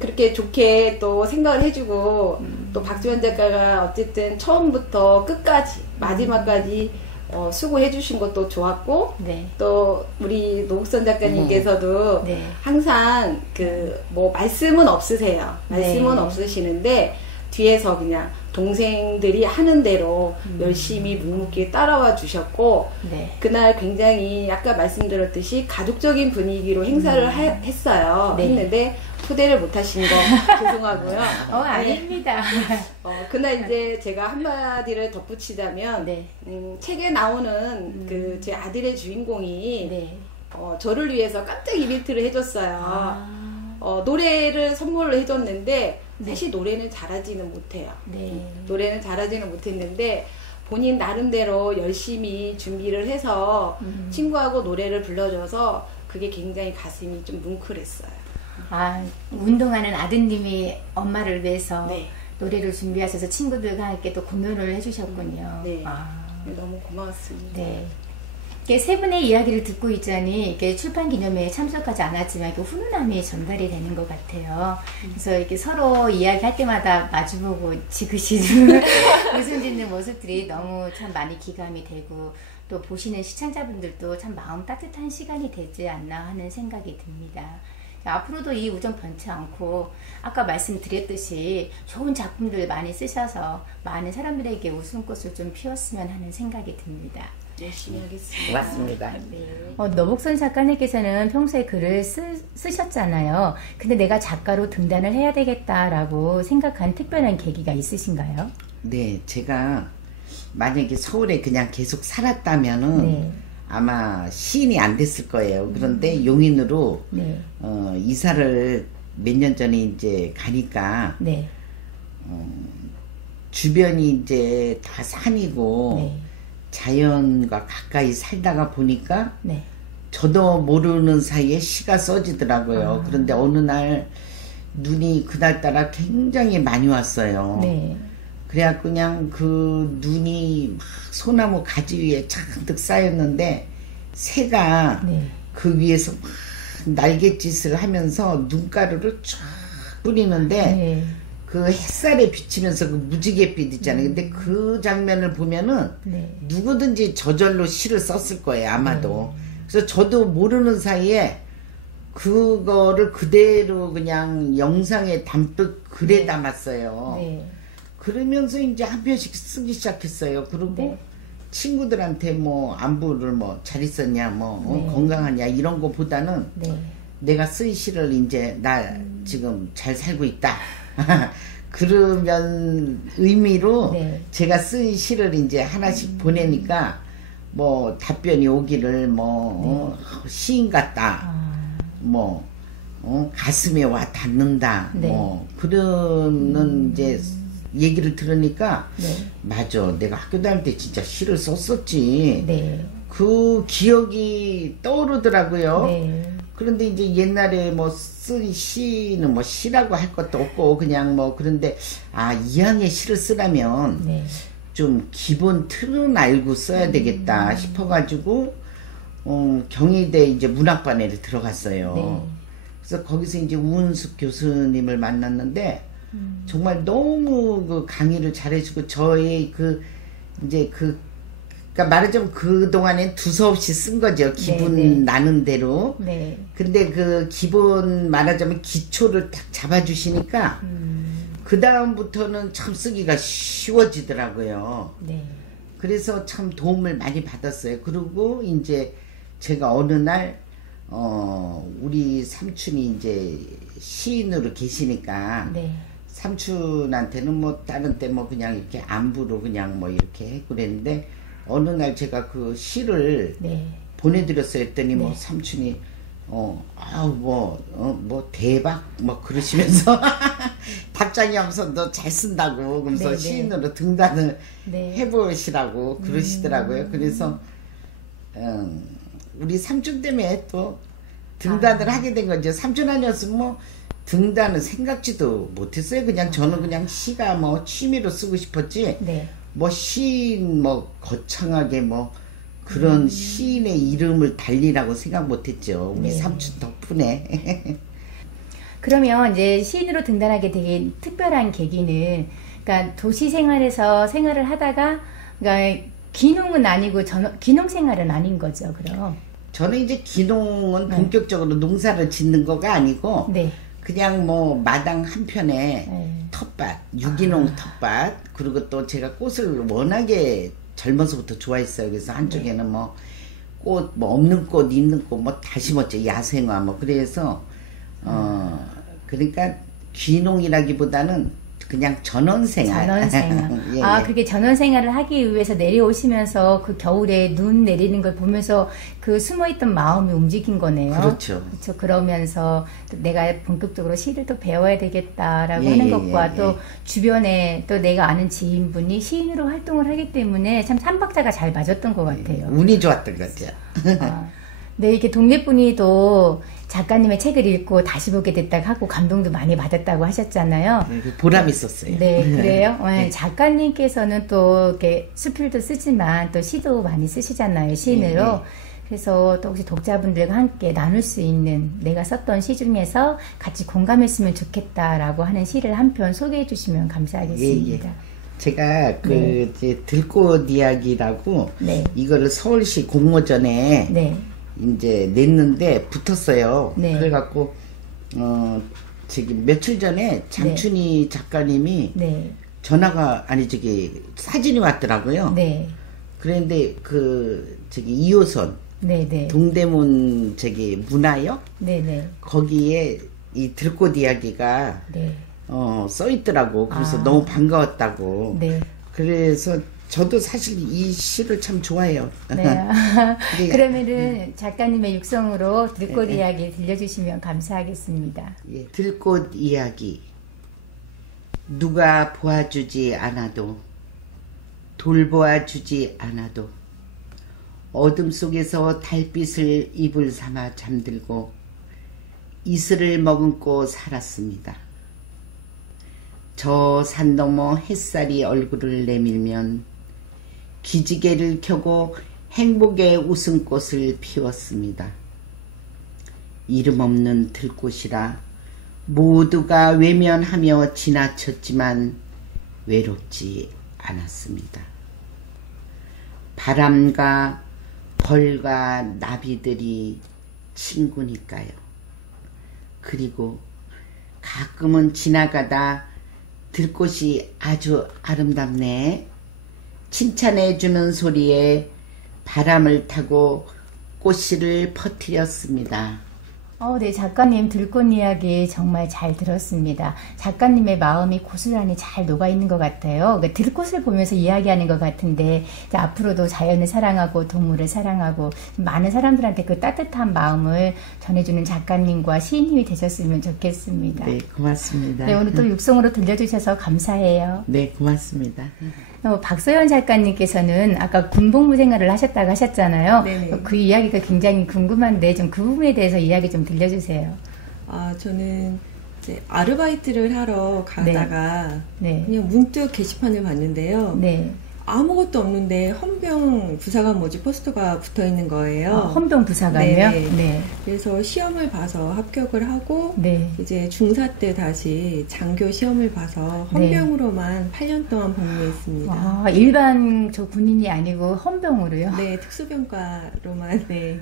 그렇게 좋게 또 생각을 해주고 또 박소연 작가가 어쨌든 처음부터 끝까지 마지막까지 수고해 주신 것도 좋았고 네. 또 우리 노국선 작가님께서도 네. 항상 그 뭐 말씀은 없으세요. 말씀은 네. 없으시는데 뒤에서 그냥 동생들이 하는 대로 열심히 묵묵히 따라와 주셨고 네. 그날 굉장히 아까 말씀드렸듯이 가족적인 분위기로 행사를 했어요. 네. 했는데 초대를 못 하신 거 죄송하고요. 아닙니다. 그날 이제 제가 한마디를 덧붙이자면 네. 책에 나오는 그 제 아들의 주인공이 네. 저를 위해서 깜짝 이벤트를 해줬어요. 노래를 선물로 해줬는데 사실 노래는 잘하지는 못해요. 네. 노래는 잘하지는 못했는데 본인 나름대로 열심히 준비를 해서 친구하고 노래를 불러줘서 그게 굉장히 가슴이 좀 뭉클했어요. 아, 운동하는 아드님이 엄마를 위해서 네. 노래를 준비하셔서 친구들과 함께 또 공연을 해주셨군요. 네. 아. 너무 고마웠습니다. 네. 이렇게 세 분의 이야기를 듣고 있자니 이렇게 출판 기념회에 참석하지 않았지만 이렇게 훈훈함이 전달이 되는 것 같아요. 그래서 이렇게 서로 이야기할 때마다 마주보고 지그시는 웃음 짓는 모습들이 너무 참 많이 기감이 되고 또 보시는 시청자분들도 참 마음 따뜻한 시간이 되지 않나 하는 생각이 듭니다. 앞으로도 이 우정 변치 않고 아까 말씀드렸듯이 좋은 작품들 많이 쓰셔서 많은 사람들에게 웃음꽃을 좀 피웠으면 하는 생각이 듭니다. 열심히 하겠습니다. 고맙습니다. 네. 노복선 작가님께서는 평소에 글을 쓰셨잖아요. 근데 내가 작가로 등단을 해야 되겠다라고 생각한 특별한 계기가 있으신가요? 네, 제가 만약에 서울에 그냥 계속 살았다면은 네. 아마 시인이 안 됐을 거예요. 그런데 용인으로 네. 이사를 몇 년 전에 이제 가니까 네. 주변이 이제 다 산이고 네. 자연과 가까이 살다가 보니까 네. 저도 모르는 사이에 시가 써지더라고요. 그런데 어느 날 눈이 그날따라 굉장히 많이 왔어요. 네. 그래갖고 그냥 그 눈이 막 소나무 가지 위에 잔뜩 쌓였는데 새가 네. 그 위에서 막 날갯짓을 하면서 눈가루를 쫙 뿌리는데 네. 그 햇살에 비치면서 그 무지갯빛 있잖아요. 근데 그 장면을 보면은 네. 누구든지 저절로 시를 썼을 거예요, 아마도. 그래서 저도 모르는 사이에 그거를 그대로 그냥 영상에 담듯 글에 담았어요. 네. 그러면서 이제 한 편씩 쓰기 시작했어요. 그리고 네. 친구들한테 뭐 안부를 뭐 잘 있었냐, 뭐 네. 건강하냐 이런 거보다는 네. 내가 쓴 시를 이제 나 지금 잘 살고 있다. 그러면 의미로 네. 제가 쓴 시를 이제 하나씩 보내니까 뭐 답변이 오기를 뭐 시인 같다. 뭐 가슴에 와 닿는다. 네. 뭐 그러는 이제 얘기를 들으니까 네. 맞아. 내가 학교 다닐 때 진짜 시를 썼었지. 네. 그 기억이 떠오르더라고요. 네. 그런데 이제 옛날에 뭐 쓴 시는 뭐 시라고 할 것도 없고 그냥 뭐 그런데 이왕에 시를 쓰려면 네. 좀 기본 틀은 알고 써야 되겠다 싶어가지고 경희대 이제 문학반에를 들어갔어요. 네. 그래서 거기서 이제 우은숙 교수님을 만났는데 정말 너무 그 강의를 잘해주고 저의 그 이제 그러니까 말하자면 그 동안엔 두서없이 쓴 거죠. 기분 네, 네. 나는 대로. 네. 근데 그 기본 말하자면 기초를 딱 잡아주시니까 그 다음부터는 참 쓰기가 쉬워지더라고요. 네. 그래서 참 도움을 많이 받았어요. 그리고 이제 제가 어느 날 우리 삼촌이 이제 시인으로 계시니까 네. 삼촌한테는 뭐 다른 때 뭐 그냥 이렇게 안부로 그냥 뭐 이렇게 했고 그랬는데 어느 날 제가 그 시를 네. 보내드렸어요. 했더니 뭐 네. 삼촌이 뭐 대박 뭐 그러시면서 답장이 하면서 너 잘 쓴다고 그러면서 네, 네. 시인으로 등단을 네. 해보시라고 그러시더라고요. 그래서 우리 삼촌 때문에 또 등단을 하게 된 거죠. 삼촌 아니었으면 뭐 등단은 생각지도 못했어요. 그냥 저는 그냥 시가 뭐 취미로 쓰고 싶었지. 네. 뭐 시인 뭐 거창하게 뭐 그런 시인의 이름을 달리라고 생각 못했죠. 우리 네. 삼촌 덕분에. 그러면 이제 시인으로 등단하게 되긴 특별한 계기는, 그러니까 도시 생활에서 생활을 하다가, 그러니까 귀농은 아니고 귀농 생활은 아닌 거죠, 그럼? 저는 이제 귀농은 본격적으로 농사를 짓는 거가 아니고 네. 그냥 뭐 마당 한편에 텃밭, 유기농 텃밭, 그리고 또 제가 꽃을 워낙에 젊어서부터 좋아했어요. 그래서 한쪽에는 뭐 꽃, 뭐 없는 꽃, 있는 꽃, 뭐 다 심었죠. 야생화, 뭐 그래서 그러니까 귀농이라기보다는 그냥 전원생활. 전원생활. 예, 아, 예. 그게 전원생활을 하기 위해서 내려오시면서 그 겨울에 눈 내리는 걸 보면서 그 숨어있던 마음이 움직인 거네요. 그렇죠. 그렇죠. 그러면서 또 내가 본격적으로 시를 또 배워야 되겠다라고 예, 하는 예, 것과 예, 또 예. 주변에 또 내가 아는 지인분이 시인으로 활동을 하기 때문에 참 삼박자가 잘 맞았던 것 같아요. 운이 좋았던 거죠. 아, 네, 이렇게 동네 분이도 작가님의 책을 읽고 다시 보게 됐다고 하고 감동도 많이 받았다고 하셨잖아요. 보람 있었어요. 네, 그래요? 네. 작가님께서는 또 이렇게 수필도 쓰지만 또 시도 많이 쓰시잖아요, 시인으로. 네, 네. 그래서 또 혹시 독자분들과 함께 나눌 수 있는 내가 썼던 시 중에서 같이 공감했으면 좋겠다라고 하는 시를 한 편 소개해 주시면 감사하겠습니다. 예, 예. 제가 이제 들꽃 이야기라고 네. 이거를 서울시 공모전에 네. 이제 냈는데 붙었어요. 네. 그래갖고 저기 며칠 전에 장춘희 작가님이 네. 전화가 아니 저기 사진이 왔더라고요. 네. 그런데 저기 2호선 네. 네. 동대문 저기 문화역 네. 네. 거기에 이 들꽃 이야기가 네. 써 있더라고. 그래서 아. 너무 반가웠다고. 네. 그래서 저도 사실 이 시를 참 좋아해요. 네. 근데 그러면은 작가님의 육성으로 들꽃 네. 이야기 들려주시면 감사하겠습니다. 예, 들꽃 이야기. 누가 보아주지 않아도, 돌보아주지 않아도, 어둠 속에서 달빛을 이불 삼아 잠들고 이슬을 머금고 살았습니다. 저 산 너머 햇살이 얼굴을 내밀면 기지개를 켜고 행복의 웃음꽃을 피웠습니다. 이름 없는 들꽃이라 모두가 외면하며 지나쳤지만 외롭지 않았습니다. 바람과 벌과 나비들이 친구니까요. 그리고 가끔은 지나가다 들꽃이 아주 아름답네 칭찬해주는 소리에 바람을 타고 꽃씨를 퍼뜨렸습니다. 네, 작가님 들꽃 이야기 정말 잘 들었습니다. 작가님의 마음이 고스란히 잘 녹아있는 것 같아요. 그러니까 들꽃을 보면서 이야기하는 것 같은데 이제 앞으로도 자연을 사랑하고 동물을 사랑하고 많은 사람들한테 그 따뜻한 마음을 전해주는 작가님과 시인님이 되셨으면 좋겠습니다. 네, 고맙습니다. 네, 오늘 또 육성으로 들려주셔서 감사해요. 네, 고맙습니다. 박소연 작가님께서는 아까 군복무 생활을 하셨다고 하셨잖아요. 네네. 그 이야기가 굉장히 궁금한데 좀 그 부분에 대해서 이야기 좀 들려주세요. 저는 이제 아르바이트를 하러 가다가 네. 그냥 문득 게시판을 봤는데요. 네. 아무것도 없는데 헌병 부사관 모집 포스터가 붙어 있는 거예요. 헌병 부사관이요? 네. 네. 그래서 시험을 봐서 합격을 하고 네. 이제 중사 때 다시 장교 시험을 봐서 헌병으로만 8년 동안 복무했습니다. 아, 일반 저 군인이 아니고 헌병으로요? 네, 특수병과로만. 네.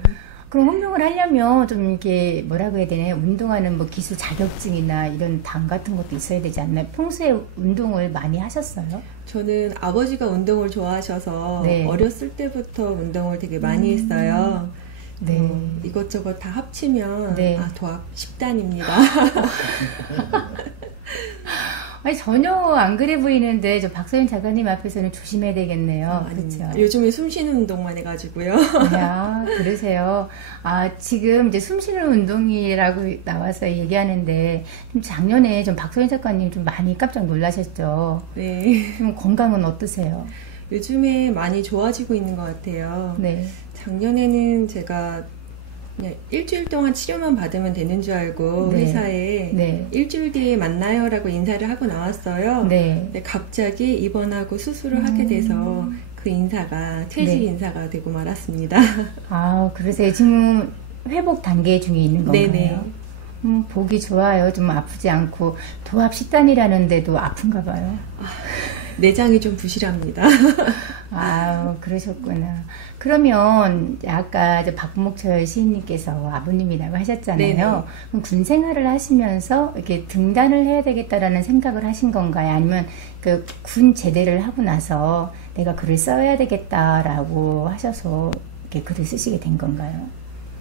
그럼 헌병을 하려면 좀 이렇게 뭐라고 해야 되나요? 운동하는 뭐 기술 자격증이나 이런 당 같은 것도 있어야 되지 않나요? 평소에 운동을 많이 하셨어요? 저는 아버지가 운동을 좋아하셔서 네. 어렸을 때부터 운동을 되게 많이 했어요. 네. 이것저것 다 합치면 네. 도합 10단입니다. 아니, 전혀 안 그래 보이는데 저 박소연 작가님 앞에서는 조심해야 되겠네요. 그렇죠? 요즘에 숨 쉬는 운동만 해가지고요. 야, 그러세요. 지금 이제 숨 쉬는 운동이라고 나와서 얘기하는데 좀 작년에 좀 박소연 작가님 좀 많이 깜짝 놀라셨죠? 네. 좀 건강은 어떠세요? 요즘에 많이 좋아지고 있는 것 같아요. 네. 작년에는 제가 그냥 일주일 동안 치료만 받으면 되는 줄 알고 네. 회사에 네. 일주일 뒤에 만나요 라고 인사를 하고 나왔어요. 네. 근데 갑자기 입원하고 수술을 하게 돼서 그 인사가 퇴직 네. 인사가 되고 말았습니다. 그러세요. 지금 회복 단계 중에 있는 건가요? 네네. 보기 좋아요. 좀 아프지 않고 도합 10단이라는데도 아픈가 봐요. 내장이 좀 부실합니다. 아유, 그러셨구나. 그러면 아까 박목철 시인님께서 아버님이라고 하셨잖아요. 네네. 그럼 군 생활을 하시면서 이렇게 등단을 해야 되겠다라는 생각을 하신 건가요? 아니면 그 군 제대를 하고 나서 내가 글을 써야 되겠다라고 하셔서 이렇게 글을 쓰시게 된 건가요?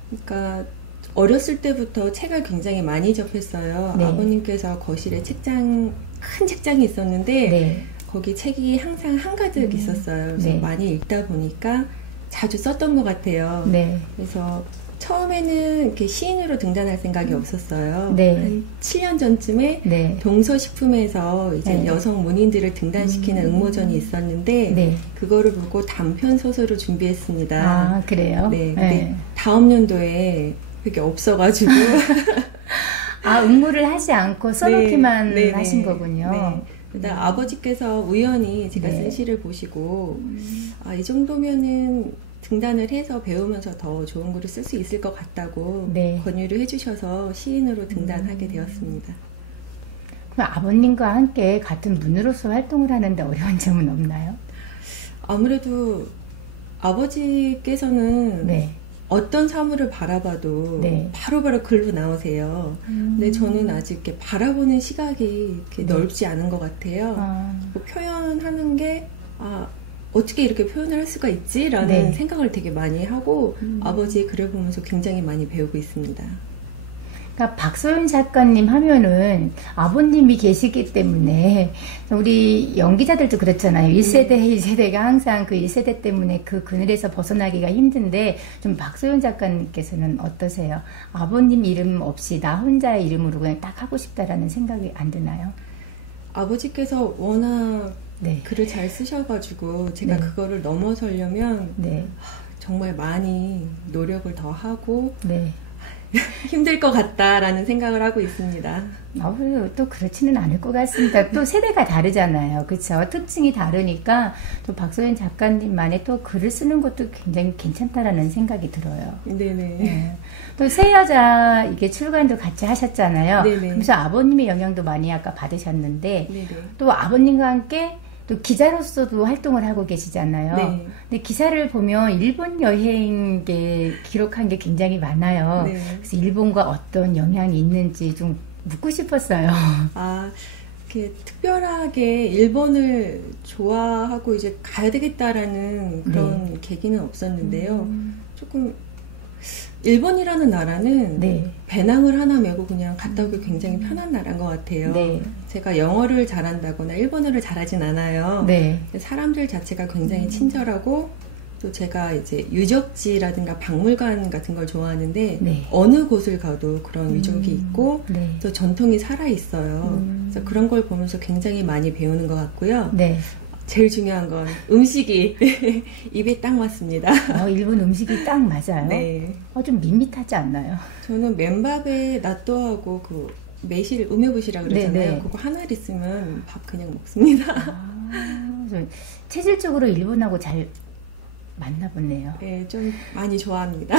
그러니까 어렸을 때부터 책을 굉장히 많이 접했어요. 네. 아버님께서 거실에 큰 책장이 있었는데 네. 거기 책이 항상 한가득 있었어요. 그래서 네. 많이 읽다 보니까 자주 썼던 것 같아요. 네. 그래서 처음에는 이렇게 시인으로 등단할 생각이 없었어요. 네. 한 7년 전쯤에 네. 동서식품에서 이제 네. 여성 문인들을 등단시키는 응모전이 있었는데 네. 그거를 보고 단편 소설을 준비했습니다. 아, 그래요? 네. 근데 다음 연도에 그게 없어가지고 아, 응모를 하지 않고 써놓기만 네, 네, 하신 네. 거군요. 네. 그러다 아버지께서 우연히 제가 네. 쓴 시를 보시고 이 정도면은 등단을 해서 배우면서 더 좋은 글을 쓸 수 있을 것 같다고 네. 권유를 해주셔서 시인으로 등단하게 되었습니다. 그럼 아버님과 함께 같은 문으로서 활동을 하는데 어려운 점은 없나요? 아무래도 아버지께서는 네. 어떤 사물을 바라봐도 네. 바로바로 글로 나오세요. 근데 저는 아직 이렇게 바라보는 시각이 이렇게 네. 넓지 않은 것 같아요. 아, 뭐 표현하는 게 어떻게 이렇게 표현을 할 수가 있지라는 네. 생각을 되게 많이 하고 아버지의 글을 보면서 굉장히 많이 배우고 있습니다. 그러니까 박소연 작가님 하면은 아버님이 계시기 때문에 우리 연기자들도 그렇잖아요. 1세대, 2세대가 항상 그 1세대 때문에 그 그늘에서 벗어나기가 힘든데 좀 박소연 작가님께서는 어떠세요? 아버님 이름 없이 나 혼자의 이름으로 그냥 딱 하고 싶다라는 생각이 안 드나요? 아버지께서 워낙 네. 글을 잘 쓰셔가지고 제가 네. 그거를 넘어서려면 네. 정말 많이 노력을 더 하고 네. 힘들 것 같다라는 생각을 하고 있습니다. 또 그렇지는 않을 것 같습니다. 또 세대가 다르잖아요. 그렇죠? 특징이 다르니까 또 박소연 작가님만의 또 글을 쓰는 것도 굉장히 괜찮다라는 생각이 들어요. 네네. 네. 또 새 여자 이게 출간도 같이 하셨잖아요. 네네. 그래서 아버님의 영향도 많이 아까 받으셨는데 네네. 또 아버님과 함께 또 기자로서도 활동을 하고 계시잖아요. 네. 근데 기사를 보면 일본 여행 기록한 게 굉장히 많아요. 네. 그래서 일본과 어떤 영향이 있는지 좀 묻고 싶었어요. 이렇게 특별하게 일본을 좋아하고 이제 가야 되겠다라는 그런 계기는 없었는데요. 조금 일본이라는 나라는 네. 배낭을 하나 메고 그냥 갔다 오기 굉장히 편한 나라인 것 같아요. 네. 제가 영어를 잘한다거나 일본어를 잘하진 않아요. 네. 사람들 자체가 굉장히 친절하고 또 제가 이제 유적지라든가 박물관 같은 걸 좋아하는데 네. 어느 곳을 가도 그런 유적이 있고 네. 또 전통이 살아 있어요. 그래서 그런 걸 보면서 굉장히 많이 배우는 것 같고요. 네. 제일 중요한 건 음식이 입에 딱 맞습니다. 일본 음식이 딱 맞아요. 네. 좀 밋밋하지 않나요? 저는 맨밥에 나또하고 그 매실 우메보시라 그러잖아요. 네네. 그거 하나 있으면 밥 그냥 먹습니다. 체질적으로 일본하고 잘 맞나 보네요. 네, 좀 많이 좋아합니다.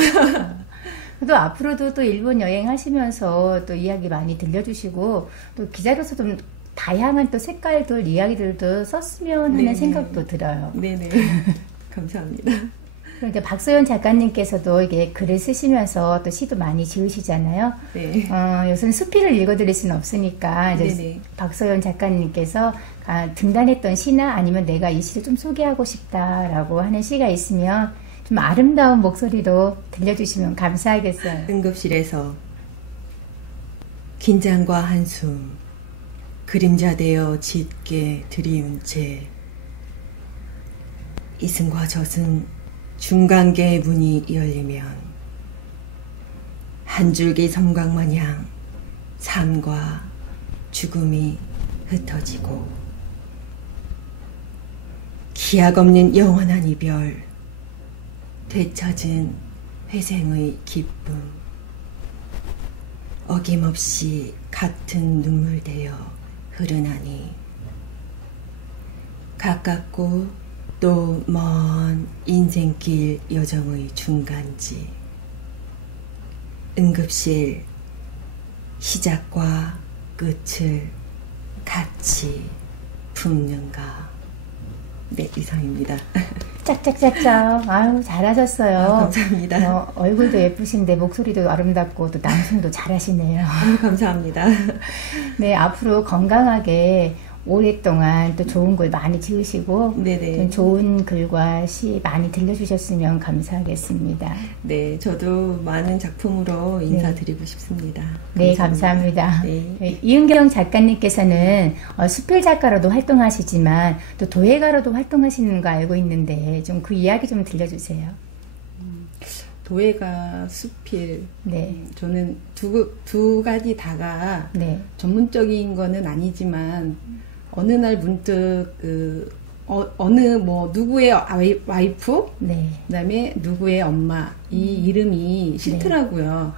또 앞으로도 또 일본 여행하시면서 또 이야기 많이 들려주시고 또 기자로서 좀 다양한 또 색깔들, 이야기들도 썼으면 하는 네네. 생각도 들어요. 네네. 감사합니다. 그러니까 박소연 작가님께서도 이게 글을 쓰시면서 또 시도 많이 지으시잖아요. 네. 요새는 수필을 읽어드릴 수는 없으니까 이제 네네. 박소연 작가님께서 등단했던 시나 아니면 내가 이 시를 좀 소개하고 싶다라고 하는 시가 있으면 좀 아름다운 목소리로 들려주시면 감사하겠어요. 응급실에서 긴장과 한숨 그림자 되어 짙게 드리운 채 이승과 저승 중간계의 문이 열리면 한 줄기 섬광 마냥 삶과 죽음이 흩어지고 기약 없는 영원한 이별 되찾은 회생의 기쁨 어김없이 같은 눈물 되어 흐르나니 가깝고 또 먼 인생길 여정의 중간지 응급실 시작과 끝을 같이 품는가 네, 이상입니다. 짝짝짝짝. 아유, 잘하셨어요. 감사합니다. 얼굴도 예쁘신데 목소리도 아름답고 또 남성도 잘하시네요. 감사합니다. 네, 앞으로 건강하게 오랫동안 또 좋은 글 많이 지으시고 네네. 좋은 글과 시 많이 들려주셨으면 감사하겠습니다. 네, 저도 많은 작품으로 인사드리고 싶습니다. 네, 감사합니다. 네. 이은경 작가님께서는 수필 작가로도 활동하시지만 또 도예가로도 활동하시는 거 알고 있는데 좀 그 이야기 좀 들려주세요. 도예가, 수필. 네. 저는 두 가지 다가 네. 전문적인 거는 아니지만 어느 날 문득 어느 누구의 와이프, 네. 그다음에 누구의 엄마 이 이름이 싫더라고요.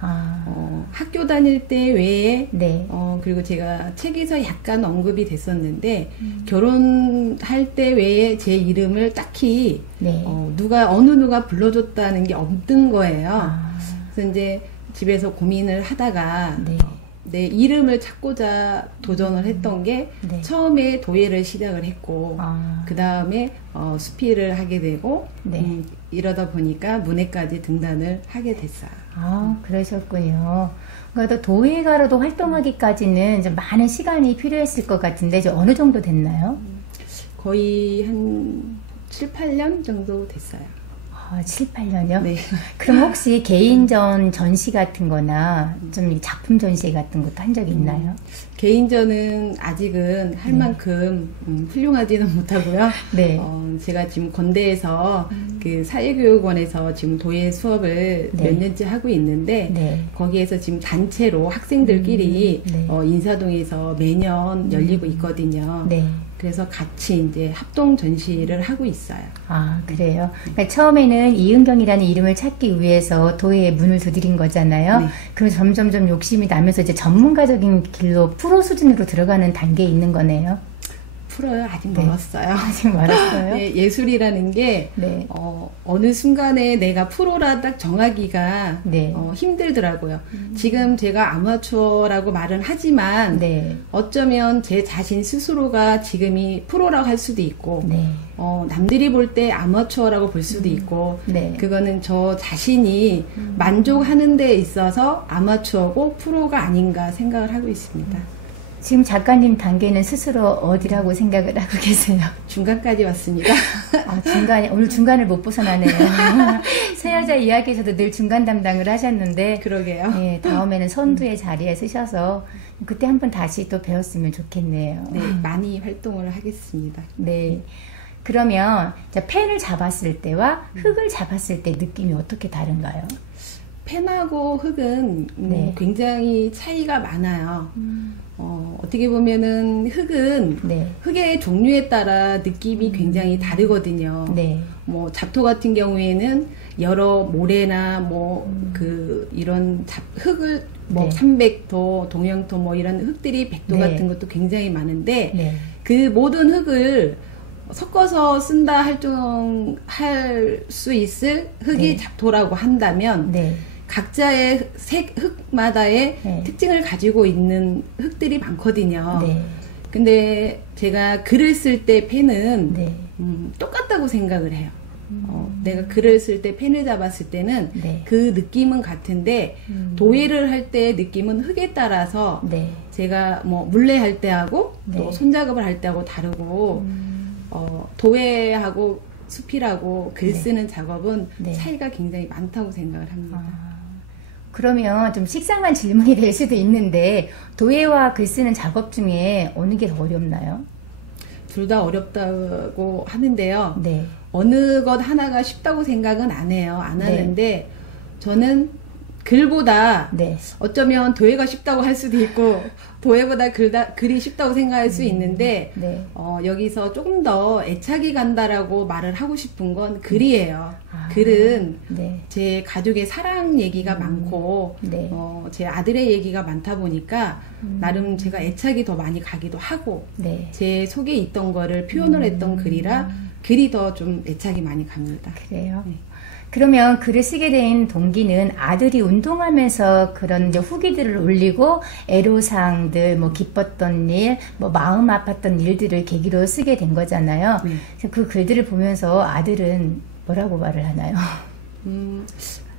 학교 다닐 때 외에 네. 그리고 제가 책에서 약간 언급이 됐었는데 결혼할 때 외에 제 이름을 딱히 네. 어느 누가 불러줬다는 게 없는 거예요. 그래서 이제 집에서 고민을 하다가 네. 내 이름을 찾고자 도전을 했던 게 네. 처음에 도예를 시작을 했고 그 다음에 수필을 하게 되고 네. 이러다 보니까 문예까지 등단을 하게 됐어요. 그러셨군요. 그래도 도예가로도 활동하기까지는 좀 많은 시간이 필요했을 것 같은데 이제 어느 정도 됐나요? 거의 한 7, 8년 정도 됐어요. 7, 8년이요? 네. 그럼 혹시 개인전 전시 같은 거나 좀 작품 전시 같은 것도 한 적이 있나요? 개인전은 아직은 할 만큼 훌륭하지는 못하고요. 네. 제가 지금 건대에서 그 사회교육원에서 지금 도예 수업을 네. 몇 년째 하고 있는데 네. 거기에서 지금 단체로 학생들끼리 네. 인사동에서 매년 열리고 있거든요. 네. 그래서 같이 이제 합동 전시를 하고 있어요. 그래요? 그러니까 처음에는 이은경이라는 이름을 찾기 위해서 도예에 문을 두드린 거잖아요. 네. 그럼 점점점 욕심이 나면서 이제 전문가적인 길로 프로 수준으로 들어가는 단계에 있는 거네요. 풀어요. 아직 네. 멀었어요. 아직 멀었어요? 네, 예술이라는 게 네. 어느 순간에 내가 프로라 딱 정하기가 네. 힘들더라고요. 지금 제가 아마추어라고 말은 하지만 네. 어쩌면 제 자신 스스로가 지금이 프로라고 할 수도 있고 네. 남들이 볼 때 아마추어라고 볼 수도 있고 네. 그거는 저 자신이 만족하는 데 있어서 아마추어고 프로가 아닌가 생각을 하고 있습니다. 지금 작가님 단계는 스스로 어디라고 생각을 하고 계세요? 중간까지 왔습니다. 오늘 중간을 못 벗어나네요. 새 여자 이야기에서도 늘 중간 담당을 하셨는데. 그러게요. 네, 다음에는 선두의 자리에 서셔서 그때 한번 다시 또 배웠으면 좋겠네요. 네, 많이 활동을 하겠습니다. 네. 그러면 펜을 잡았을 때와 흙을 잡았을 때 느낌이 어떻게 다른가요? 펜하고 흙은 네. 굉장히 차이가 많아요. 어떻게 보면은 흙은 네. 흙의 종류에 따라 느낌이 굉장히 다르거든요. 네. 뭐 잡토 같은 경우에는 여러 모래나 이런 흙을 네. 삼백토, 동양토 이런 흙들이 백도 네. 같은 것도 굉장히 많은데 네. 그 모든 흙을 섞어서 쓴다 할 수 있을 흙이 네. 잡토라고 한다면 네. 각자의 흙마다의 네. 특징을 가지고 있는 흙들이 많거든요. 네. 근데 제가 글을 쓸 때 펜은 네. 똑같다고 생각을 해요. 내가 글을 쓸 때 펜을 잡았을 때는 네. 그 느낌은 같은데 도예를 할 때 느낌은 흙에 따라서 네. 제가 물레할 때하고 네. 또 손작업을 할 때하고 다르고 도예하고 수필하고 글 네. 쓰는 작업은 네. 차이가 굉장히 많다고 생각을 합니다. 그러면 좀 식상한 질문이 될 수도 있는데 도예와 글 쓰는 작업 중에 어느 게 더 어렵나요? 둘 다 어렵다고 하는데요. 네. 어느 것 하나가 쉽다고 생각은 안 해요. 안 네. 하는데 저는 글보다 네. 어쩌면 도예가 쉽다고 할 수도 있고 도예보다 글이 쉽다고 생각할 수 있는데 네. 여기서 조금 더 애착이 간다라고 말을 하고 싶은 건 글이에요. 글은 네. 제 가족의 사랑 얘기가 많고 네. 제 아들의 얘기가 많다 보니까 나름 제가 애착이 더 많이 가기도 하고 네. 제 속에 있던 거를 표현을 했던 글이라 글이 더 좀 애착이 많이 갑니다. 그래요. 네. 그러면 글을 쓰게 된 동기는 아들이 운동하면서 그런 이제 후기들을 올리고 애로사항들, 뭐 기뻤던 일, 뭐 마음 아팠던 일들을 계기로 쓰게 된 거잖아요. 그래서 그 글들을 보면서 아들은 뭐라고 말을 하나요?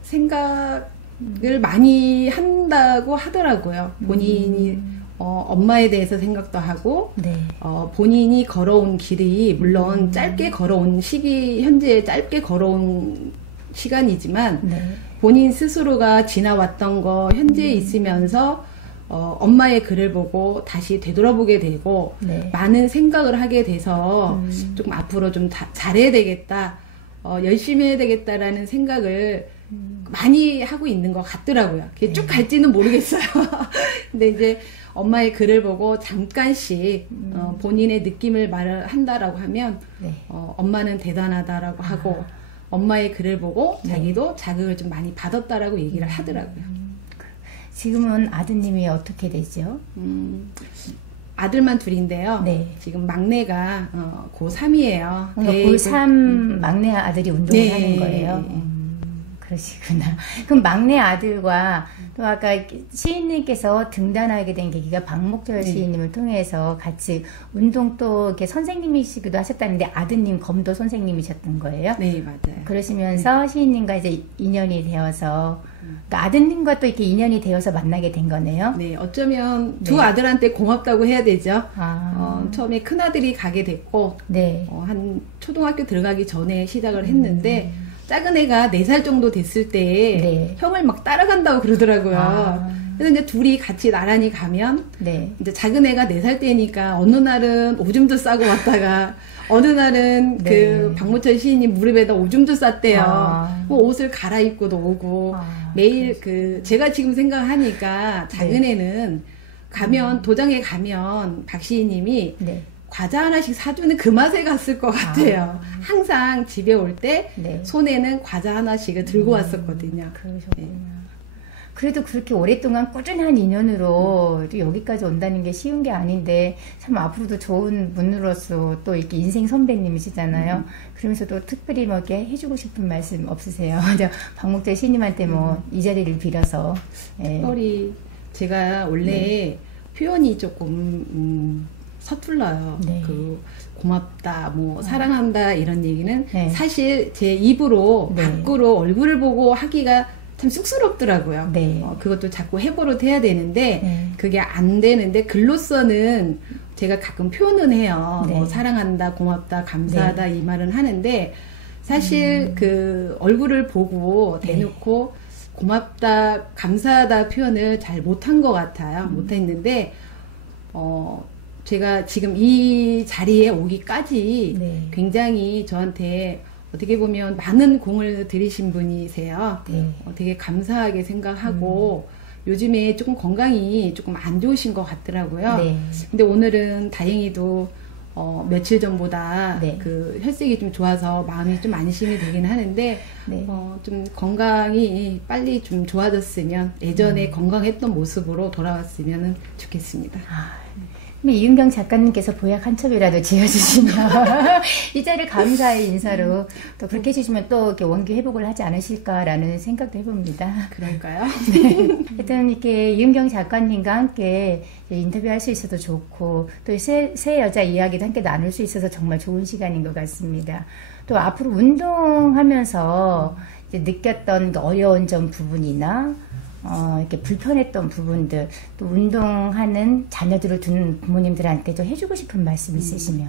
생각을 많이 한다고 하더라고요. 본인이 엄마에 대해서 생각도 하고 네. 본인이 걸어온 길이 물론 짧게 걸어온 시기 현재 짧게 걸어온 시간이지만 네. 본인 스스로가 지나왔던 거 현재에 있으면서 엄마의 글을 보고 다시 되돌아보게 되고 네. 많은 생각을 하게 돼서 조금 앞으로 좀 잘해야 되겠다, 열심히 해야 되겠다라는 생각을 많이 하고 있는 것 같더라고요. 그게 쭉 갈지는 모르겠어요. 근데 이제 엄마의 글을 보고 잠깐씩 본인의 느낌을 말을 한다라고 하면 네. 엄마는 대단하다라고 하고 엄마의 글을 보고 자기도 자극을 좀 많이 받았다라고 얘기를 하더라고요. 지금은 아드님이 어떻게 되죠? 아들만 둘인데요. 네. 지금 막내가 고3이에요. 그러니까 고3 막내 아들이 운동을 네. 하는 거예요. 그러시구나. 그럼 막내 아들과 또 아까 시인님께서 등단하게 된 계기가 박목절 시인님을 통해서 같이 운동 또 이렇게 선생님이시기도 하셨다는데 아드님 검도 선생님이셨던 거예요? 네, 맞아요. 그러시면서 시인님과 이제 인연이 되어서 그러니까 아드님과 또 이렇게 인연이 되어서 만나게 된 거네요. 네, 어쩌면 두 네. 아들한테 고맙다고 해야 되죠. 아. 처음에 큰아들이 가게 됐고 네. 한 초등학교 들어가기 전에 시작을 했는데 작은 애가 4살 정도 됐을 때 네. 형을 막 따라간다고 그러더라고요. 아. 그래서 이제 둘이 같이 나란히 가면 네. 이제 작은 애가 4살 때니까 어느 날은 오줌도 싸고 왔다가 어느 날은 네. 그 박모철 시인님 무릎에다 오줌도 쌌대요. 아. 뭐 옷을 갈아입고도 오고 매일 그 제가 지금 생각하니까 작은 네. 애는 가면 도장에 가면 박 시인님이 네. 과자 하나씩 사주는 그 맛에 갔을 것 같아요. 항상 집에 올 때 네. 손에는 과자 하나씩을 들고 왔었거든요. 그러셨구나. 그래도 그렇게 오랫동안 꾸준한 인연으로 또 여기까지 온다는 게 쉬운 게 아닌데 참 앞으로도 좋은 분으로서 또 이렇게 인생 선배님이시잖아요. 그러면서도 특별히 뭐 이렇게 해주고 싶은 말씀 없으세요? 박목재 시인님한테 뭐 이 자리를 빌어서. 예. 특별히 제가 원래 표현이 조금 서툴러요. 네. 그 고맙다, 뭐 사랑한다 이런 얘기는 네. 사실 제 입으로 네. 밖으로 얼굴을 보고 하기가 참 쑥스럽더라고요. 네. 그것도 자꾸 해버릇 해야 되는데 네. 그게 안 되는데 글로서는 제가 가끔 표현은 해요. 네. 뭐 사랑한다, 고맙다, 감사하다 이 말은 하는데 사실 그 얼굴을 보고 대놓고 고맙다, 감사하다 표현을 잘 못한 것 같아요. 못했는데 제가 지금 이 자리에 오기까지 네. 굉장히 저한테 어떻게 보면 많은 공을 들이신 분이세요. 네. 되게 감사하게 생각하고 요즘에 조금 건강이 조금 안 좋으신 것 같더라고요. 네. 근데 오늘은 다행히도 며칠 전보다 네. 그 혈색이 좀 좋아서 마음이 좀 안심이 되긴 하는데 네. 좀 건강이 빨리 좀 좋아졌으면 예전에 건강했던 모습으로 돌아왔으면 좋겠습니다. 그럼 이윤경 작가님께서 보약 한 첩이라도 지어주시면 이 자리를 감사의 인사로 또 그렇게 해주시면 또 이렇게 원기 회복을 하지 않으실까라는 생각도 해봅니다. 그럴까요? 하여튼 이렇게 이윤경 작가님과 함께 인터뷰할 수 있어서 좋고 또 새 여자 이야기도 함께 나눌 수 있어서 정말 좋은 시간인 것 같습니다. 또 앞으로 운동하면서 이제 느꼈던 어려운 점 부분이나 이렇게 불편했던 부분들, 또 운동하는 자녀들을 두는 부모님들한테도 해주고 싶은 말씀 있으시면.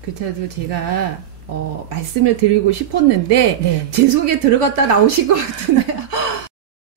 그렇다도 제가 말씀을 드리고 싶었는데 네. 제 속에 들어갔다 나오신 것 같은데요.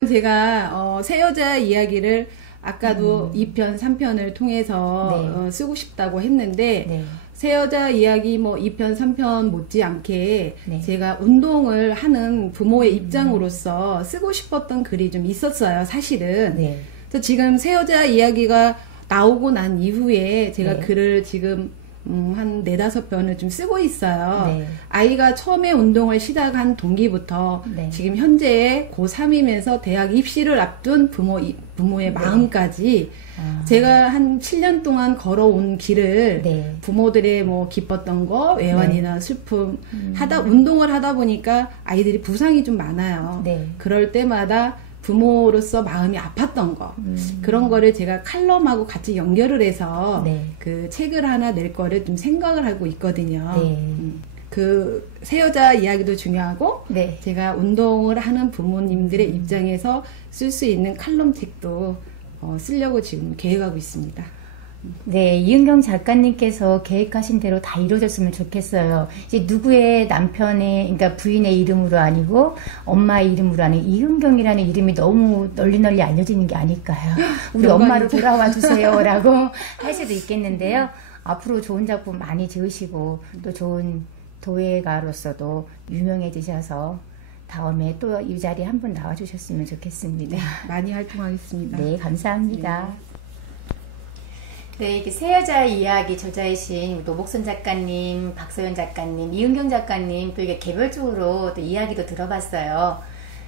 제가 새 여자 이야기를 아까도 2편, 3편을 통해서 네. 쓰고 싶다고 했는데 네. 새 여자 이야기 뭐 2편, 3편 못지않게 네. 제가 운동을 하는 부모의 입장으로서 쓰고 싶었던 글이 좀 있었어요, 사실은. 네. 그래서 지금 새 여자 이야기가 나오고 난 이후에 제가 네. 글을 지금 한 4-5편을 좀 쓰고 있어요. 네. 아이가 처음에 운동을 시작한 동기부터 네. 지금 현재 고3이면서 대학 입시를 앞둔 부모의 마음까지 제가 한 7년 동안 걸어온 길을 네. 부모들의 뭐 기뻤던 거, 외환이나 슬픔 운동을 하다 보니까 아이들이 부상이 좀 많아요. 네. 그럴 때마다 부모로서 마음이 아팠던 거 그런 거를 제가 칼럼하고 같이 연결을 해서 네. 그 책을 하나 낼 거를 좀 생각을 하고 있거든요. 네. 그 새 여자 이야기도 중요하고 네. 제가 운동을 하는 부모님들의 입장에서 쓸 수 있는 칼럼 책도 쓰려고 지금 계획하고 있습니다. 네, 이은경 작가님께서 계획하신 대로 다 이루어졌으면 좋겠어요. 이제 누구의 남편의, 그러니까 부인의 이름으로 아니고 엄마의 이름으로 아닌 이은경이라는 이름이 너무 널리 알려지는 게 아닐까요? 우리 엄마로 돌아와 주세요라고 할 수도 있겠는데요. 앞으로 좋은 작품 많이 지으시고 또 좋은 도예가로서도 유명해지셔서 다음에 또 이 자리에 한번 나와주셨으면 좋겠습니다. 많이 활동하겠습니다. 네, 감사합니다. 네, 이렇게 새 여자 이야기 저자이신 노복선 작가님, 박서연 작가님, 이은경 작가님 또 이게 개별적으로 또 이야기도 들어봤어요.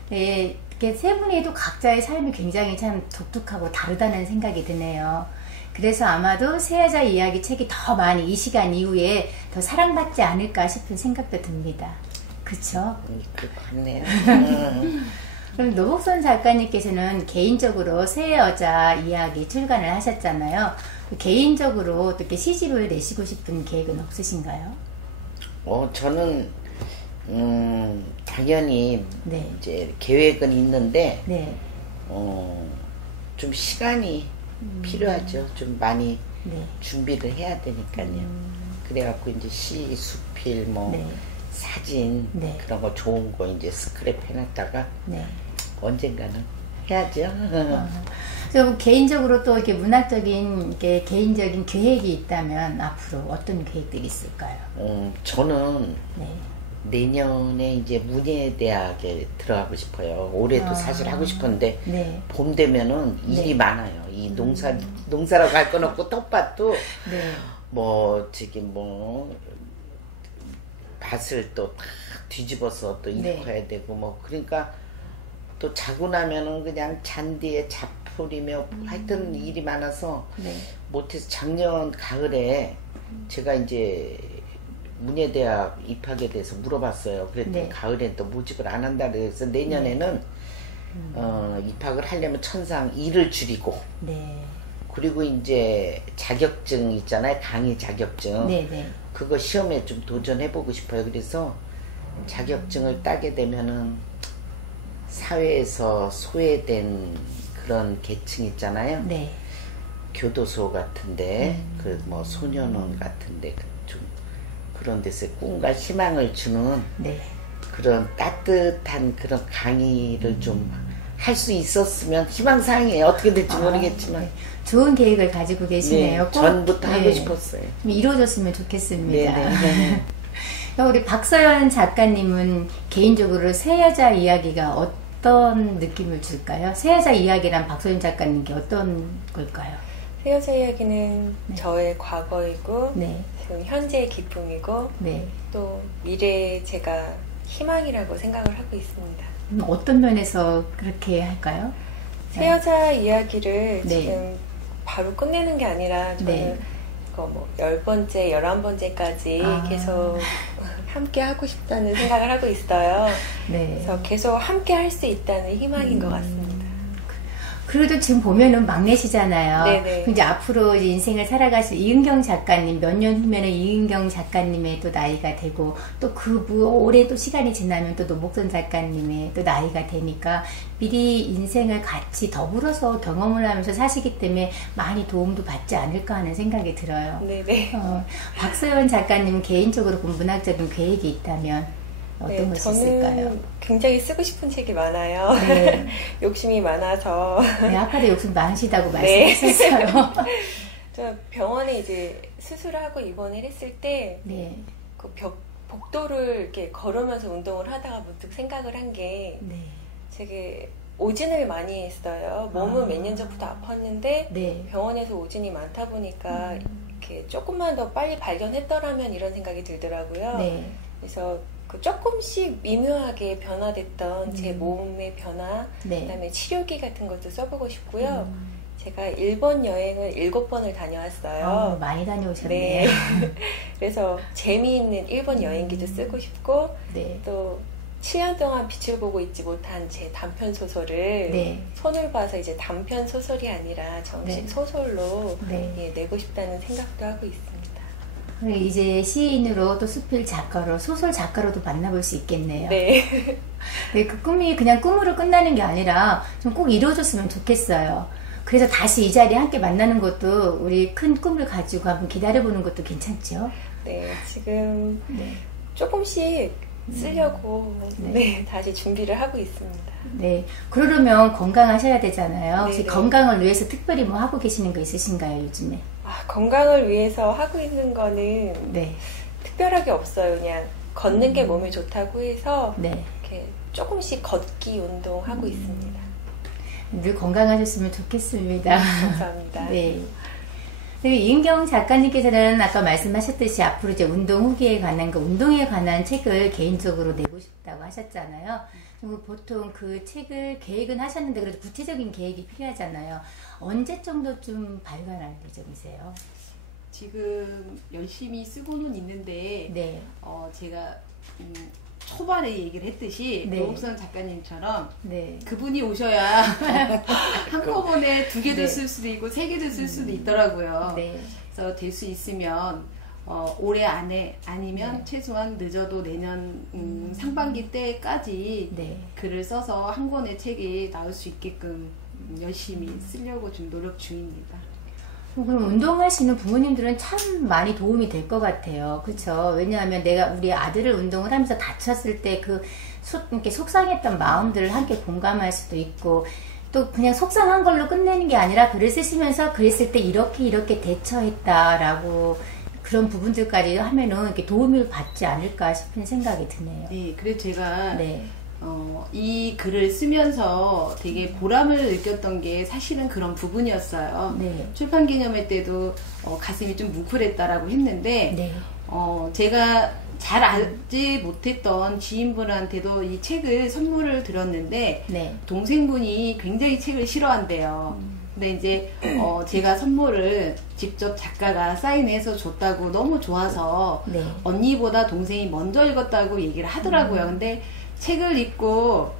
네, 이렇게 세 분이도 각자의 삶이 굉장히 참 독특하고 다르다는 생각이 드네요. 그래서 아마도 새 여자 이야기 책이 더 많이 이 시간 이후에 더 사랑받지 않을까 싶은 생각도 듭니다. 그렇죠? 그럴 것 같네요. 그럼 노복선 작가님께서는 개인적으로 새 여자 이야기 출간을 하셨잖아요. 개인적으로 또 이렇게 시집을 내시고 싶은 계획은 없으신가요? 저는 당연히 네. 이제 계획은 있는데 네. 좀 시간이 필요하죠. 좀 많이 네. 준비를 해야 되니까요. 그래갖고 이제 시, 수필, 뭐 네. 사진 네. 그런 거 좋은 거 이제 스크랩 해놨다가 네. 언젠가는 해야죠. 그럼 개인적으로 또 이렇게 문학적인 이렇게 개인적인 계획이 있다면 앞으로 어떤 계획들이 있을까요? 저는 네. 내년에 이제 문예대학에 들어가고 싶어요. 올해도 사실 하고 싶었는데 네. 봄 되면은 일이 네. 많아요. 이 농사로 갈 건 없고 텃밭도 네. 뭐 저기 뭐 밭을 또 다 뒤집어서 또 네. 일궈야 되고 뭐 그러니까 또 자고 나면은 그냥 잔디에 잡풀이며 하여튼 일이 많아서 네. 못해서 작년 가을에 제가 이제 문예대학 입학에 대해서 물어봤어요. 그랬더니 네. 가을엔 또 모집을 안 한다 그래서 내년에는 입학을 하려면 천상 일을 줄이고 네. 그리고 이제 자격증 있잖아요. 강의 자격증. 네. 네. 그거 시험에 좀 도전해보고 싶어요. 그래서 자격증을 따게 되면은 사회에서 소외된 그런 계층 있잖아요. 네. 교도소 같은데, 그 뭐 소년원 같은데 좀 그런 데서 꿈과 희망을 주는 네. 그런 따뜻한 그런 강의를 좀 할 수 있었으면 희망사항이에요. 어떻게 될지 모르겠지만. 네. 좋은 계획을 가지고 계시네요. 네, 전부터 네. 하고 싶었어요. 이루어졌으면 좋겠습니다. 네네. 우리 박서연 작가님은 개인적으로 새 여자 이야기가 어떤 느낌을 줄까요? 새 여자 이야기란 박서연 작가님께 어떤 걸까요? 새 여자 이야기는 저의 과거이고 네. 지금 현재의 기쁨이고 네. 또 미래의 제가 희망이라고 생각을 하고 있습니다. 어떤 면에서 그렇게 할까요? 새 여자 이야기를 네. 지금 바로 끝내는 게 아니라 저는 네. 뭐 10번째, 11번째까지 계속 함께 하고 싶다는 생각을 하고 있어요. 네. 그래서 계속 함께 할 수 있다는 희망인 것 같습니다. 그래도 지금 보면은 막내시잖아요. 네네. 이제 앞으로 이제 인생을 살아가실 이은경 작가님, 몇 년 후면은 이은경 작가님의 또 나이가 되고, 또 올해 또 시간이 지나면 또 노복선 작가님의 또 나이가 되니까, 미리 인생을 같이 더불어서 경험을 하면서 사시기 때문에 많이 도움도 받지 않을까 하는 생각이 들어요. 네네. 박서연 작가님 개인적으로 문학적인 계획이 있다면, 어떤 것이 있을까요? 저는 굉장히 쓰고 싶은 책이 많아요. 네. 욕심이 많아서. 네, 아까도 욕심 많으시다고 네. 말씀하셨어요. 저 병원에 이제 수술하고 입원을 했을 때, 네. 그 복도를 이렇게 걸으면서 운동을 하다가 문득 생각을 한 게, 네. 되게 오진을 많이 했어요. 몸은 몇 년 전부터 아팠는데, 네. 병원에서 오진이 많다 보니까, 이렇게 이렇게 조금만 더 빨리 발견했더라면 이런 생각이 들더라고요. 네. 그래서 그 조금씩 미묘하게 변화됐던 제 몸의 변화, 네. 그다음에 치료기 같은 것도 써보고 싶고요. 제가 일본 여행을 7번을 다녀왔어요. 많이 다녀오셨네요. 네. 그래서 재미있는 일본 여행기도 쓰고 싶고 네. 또 7년 동안 빛을 보고 있지 못한 제 단편 소설을 네. 손을 봐서 이제 단편 소설이 아니라 정식 네. 소설로 네. 예, 내고 싶다는 생각도 하고 있습니다. 이제 시인으로 또 수필 작가로 소설 작가로도 만나볼 수 있겠네요. 네. 네, 그 꿈이 그냥 꿈으로 끝나는 게 아니라 좀 꼭 이루어졌으면 좋겠어요. 그래서 다시 이 자리에 함께 만나는 것도 우리 큰 꿈을 가지고 한번 기다려보는 것도 괜찮죠? 네, 지금 네. 조금씩 쓰려고 네. 다시 준비를 하고 있습니다. 네. 그러려면 건강하셔야 되잖아요. 혹시 네네. 건강을 위해서 특별히 뭐 하고 계시는 거 있으신가요, 요즘에? 건강을 위해서 하고 있는 거는 네. 특별하게 없어요. 그냥 걷는 게 몸에 좋다고 해서 네. 이렇게 조금씩 걷기 운동하고 있습니다. 늘 건강하셨으면 좋겠습니다. 감사합니다. 네. 네, 이은경 작가님께서는 아까 말씀하셨듯이 앞으로 이제 운동 후기에 관한 운동에 관한 책을 개인적으로 내고 싶다고 하셨잖아요. 보통 그 책을 계획은 하셨는데 그래도 구체적인 계획이 필요하잖아요. 언제 정도쯤 발간할 예정이세요? 지금 열심히 쓰고는 있는데 네. 제가 초반에 얘기를 했듯이 네. 노옥선 작가님처럼 네. 그분이 오셔야 한꺼번에 2개도 네. 쓸 수도 있고 3개도 쓸 수도 있더라고요. 네. 그래서 될 수 있으면 올해 안에 아니면 네. 최소한 늦어도 내년 상반기 때까지 네. 글을 써서 한 권의 책이 나올 수 있게끔 열심히 쓰려고 좀 노력 중입니다. 그럼 운동하시는 부모님들은 참 많이 도움이 될 것 같아요. 그렇죠? 왜냐하면 내가 우리 아들을 운동을 하면서 다쳤을 때 이렇게 속상했던 마음들을 함께 공감할 수도 있고 또 그냥 속상한 걸로 끝내는 게 아니라 글을 쓰시면서 그랬을 때 이렇게 대처했다라고 그런 부분들까지 하면은 이렇게 도움을 받지 않을까 싶은 생각이 드네요. 네, 그래서 제가 네. 이 글을 쓰면서 되게 보람을 느꼈던 게 사실은 그런 부분이었어요. 네. 출판 기념회 때도 가슴이 좀 뭉클했다라고 했는데 네. 제가 잘 알지 못했던 지인분한테도 이 책을 선물을 드렸는데 네. 동생분이 굉장히 책을 싫어한대요. 근데 이제 제가 선물을 직접 작가가 사인해서 줬다고 너무 좋아서 네. 언니보다 동생이 먼저 읽었다고 얘기를 하더라고요. 근데 책을 읽고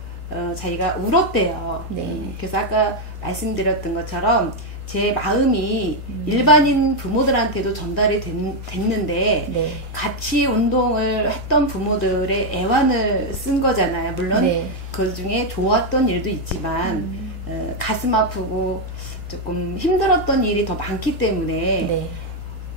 자기가 울었대요. 네. 그래서 아까 말씀드렸던 것처럼 제 마음이 일반인 부모들한테도 전달이 됐는데 네. 같이 운동을 했던 부모들의 애환을 쓴 거잖아요. 물론 네. 그 중에 좋았던 일도 있지만 가슴 아프고 조금 힘들었던 일이 더 많기 때문에 네.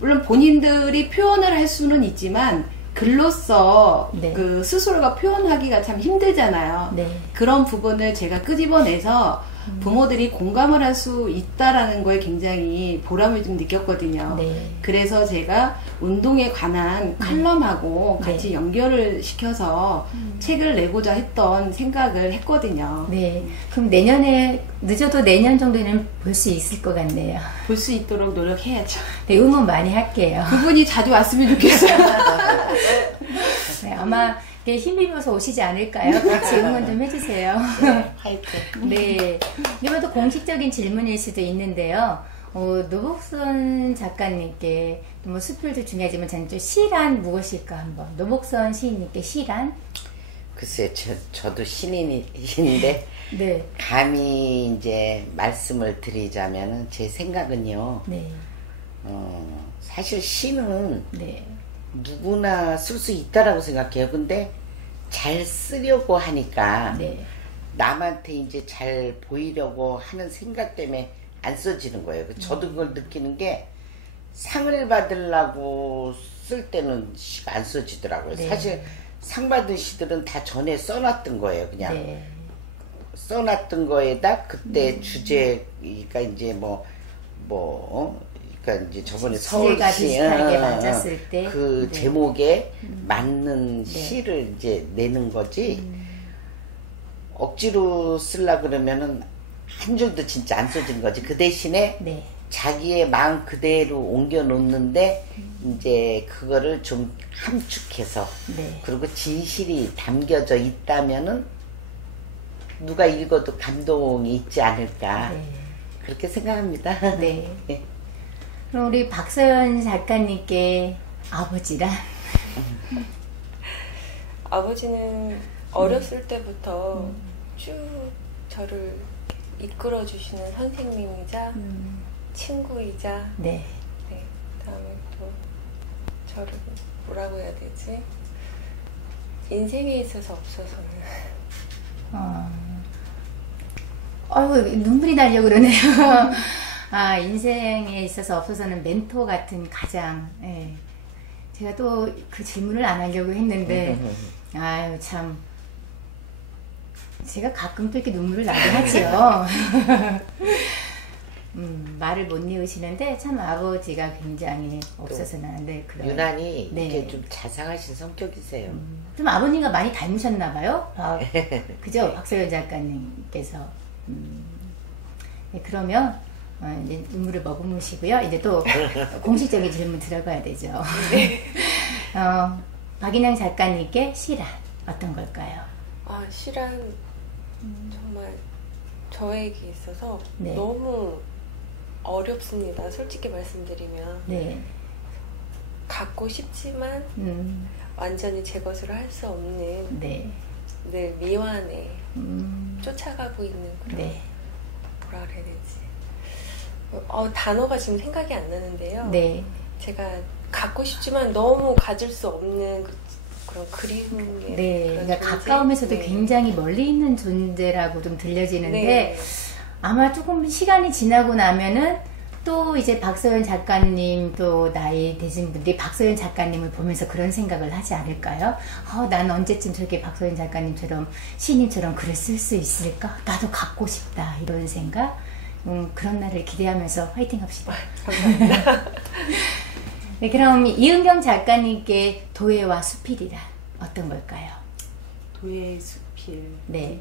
물론 본인들이 표현을 할 수는 있지만 글로써 네. 그 스스로가 표현하기가 참 힘들잖아요. 네. 그런 부분을 제가 끄집어내서 부모들이 공감을 할 수 있다라는 거에 굉장히 보람을 좀 느꼈거든요. 네. 그래서 제가 운동에 관한 칼럼하고 같이 네. 연결을 시켜서 책을 내고자 했던 생각을 했거든요. 네. 그럼 내년에 늦어도 내년 정도에는 볼 수 있을 것 같네요. 볼 수 있도록 노력해야죠. 네, 응원 많이 할게요. 그분이 자주 왔으면 좋겠어요. 네, 아마 힘입어서 오시지 않을까요? 같이 응원 좀 해주세요. 네, 화이팅. 네. 이번도 공식적인 질문일 수도 있는데요. 노복선 작가님께 뭐 수필도 중요하지만 저는 좀 시란 무엇일까 한번. 노복선 시인님께 시란? 글쎄, 저도 신인인데 네. 감히 이제 말씀을 드리자면은 제 생각은요. 네. 사실 시는 네. 누구나 쓸 수 있다라고 생각해요. 근데 잘 쓰려고 하니까 네. 남한테 이제 잘 보이려고 하는 생각 때문에 안 써지는 거예요. 저도 그걸 느끼는 게 상을 받으려고 쓸 때는 시가 안 써지더라고요. 네. 사실 상 받은 시들은 다 전에 써놨던 거예요. 그냥 네. 써놨던 거에다 그때 주제가 이제 그러니까 이제 저번에 주제가 서울시 비슷하게 맞았을 때 그 네. 제목에 맞는 네. 시를 이제 내는 거지 억지로 쓰려 그러면은 한 줄도 진짜 안 써진 거지. 그 대신에 네. 자기의 마음 그대로 옮겨 놓는데 이제 그거를 좀 함축해서 네. 그리고 진실이 담겨져 있다면은 누가 읽어도 감동이 있지 않을까 네. 그렇게 생각합니다. 네. 네. 그럼 우리 박서연 작가님께 아버지란? 아버지는 어렸을 때부터 쭉 저를 이끌어주시는 선생님이자 친구이자 네. 네, 그다음에 또 저를 뭐라고 해야 되지? 인생에 있어서 없어서는 아유, 눈물이 나려고 그러네요. 아, 인생에 있어서 없어서는 멘토 같은 가장, 예. 제가 또 그 질문을 안 하려고 했는데, 아유, 참. 제가 가끔 또 이렇게 눈물을 나게 하죠. 말을 못 이으시는데, 참 아버지가 굉장히 없어서는 안 될 그런. 유난히 네. 이렇게 좀 자상하신 성격이세요. 좀 아버님과 많이 닮으셨나봐요. 그죠? 박서연 작가님께서. 네, 그러면 이제 눈물을 머금으시고요. 이제 또 공식적인 질문 들어가야 되죠. 박인영 작가님께 시란 어떤 걸까요? 아, 시란 정말 저에게 있어서 네. 너무 어렵습니다. 솔직히 말씀드리면 네. 갖고 싶지만 완전히 제 것으로 할 수 없는 네. 늘 미완에 쫓아가고 있는 그런 네. 뭐라 그래야 되지? 단어가 지금 생각이 안 나는데요. 네. 제가 갖고 싶지만 너무 가질 수 없는 그런 그리움의 네. 그런 그러니까 존재? 가까우면서도 네. 굉장히 멀리 있는 존재라고 좀 들려지는데 네. 아마 조금 시간이 지나고 나면은 또 이제 박서연 작가님 또 나이 되신 분들이 박서연 작가님을 보면서 그런 생각을 하지 않을까요? 난 언제쯤 저렇게 박서연 작가님처럼 시인님처럼 글을 쓸 수 있을까? 나도 갖고 싶다 이런 생각? 그런 날을 기대하면서 화이팅 합시다. 감사합니다. 네, 그럼 이은경 작가님께 도예와 수필이란 어떤 걸까요? 도예 수필. 네.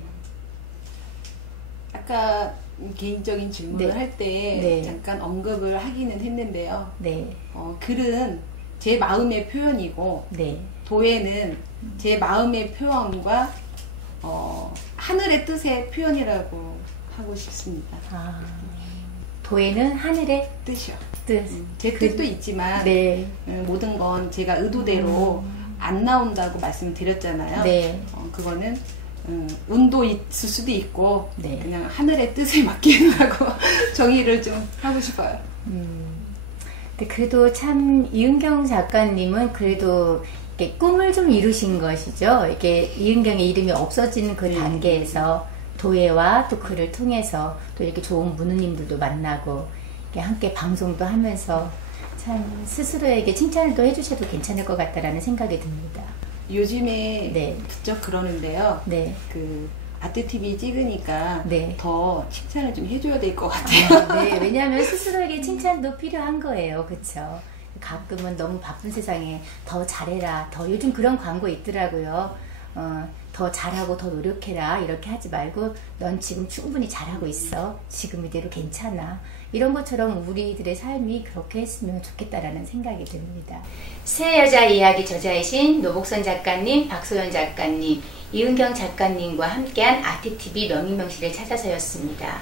아까 개인적인 질문을 네. 할 때 네. 잠깐 언급을 하기는 했는데요. 네. 글은 제 마음의 표현이고 네. 도예는 제 마음의 표현과 하늘의 뜻의 표현이라고 하고 싶습니다. 도예는 하늘의 뜻이요. 뜻. 제 뜻도 있지만 네. 모든 건 제가 의도대로 안 나온다고 말씀을 드렸잖아요. 네. 그거는 운도 있을 수도 있고 네. 그냥 하늘의 뜻에 맡기라고 정의를 좀 하고 싶어요. 근데 그래도 참 이은경 작가님은 그래도 이렇게 꿈을 좀 이루신 것이죠. 이렇게 이은경의 이름이 없어지는 그 단계에서 도예와 또 글을 통해서 또 이렇게 좋은 문우님들도 만나고 이렇게 함께 방송도 하면서 참 스스로에게 칭찬을 또 해주셔도 괜찮을 것 같다라는 생각이 듭니다. 요즘에 네. 부쩍 그러는데요. 네. 그 아트TV 찍으니까 네. 더 칭찬을 좀 해줘야 될 것 같아요. 네, 왜냐하면 스스로에게 칭찬도 필요한 거예요. 그렇죠? 가끔은 너무 바쁜 세상에 더 잘해라. 더 요즘 그런 광고 있더라고요. 더 잘하고 더 노력해라. 이렇게 하지 말고 넌 지금 충분히 잘하고 있어. 지금 이대로 괜찮아. 이런 것처럼 우리들의 삶이 그렇게 했으면 좋겠다라는 생각이 듭니다. 새 여자 이야기 저자이신 노복선 작가님, 박소연 작가님, 이은경 작가님과 함께한 아트TV 명인명실을 찾아서였습니다.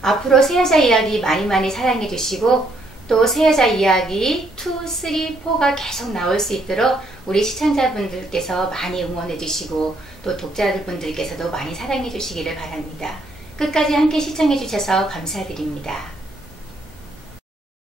앞으로 새 여자 이야기 많이 사랑해 주시고 또 새 여자 이야기 2, 3, 4가 계속 나올 수 있도록 우리 시청자분들께서 많이 응원해 주시고 또 독자분들께서도 많이 사랑해 주시기를 바랍니다. 끝까지 함께 시청해 주셔서 감사드립니다.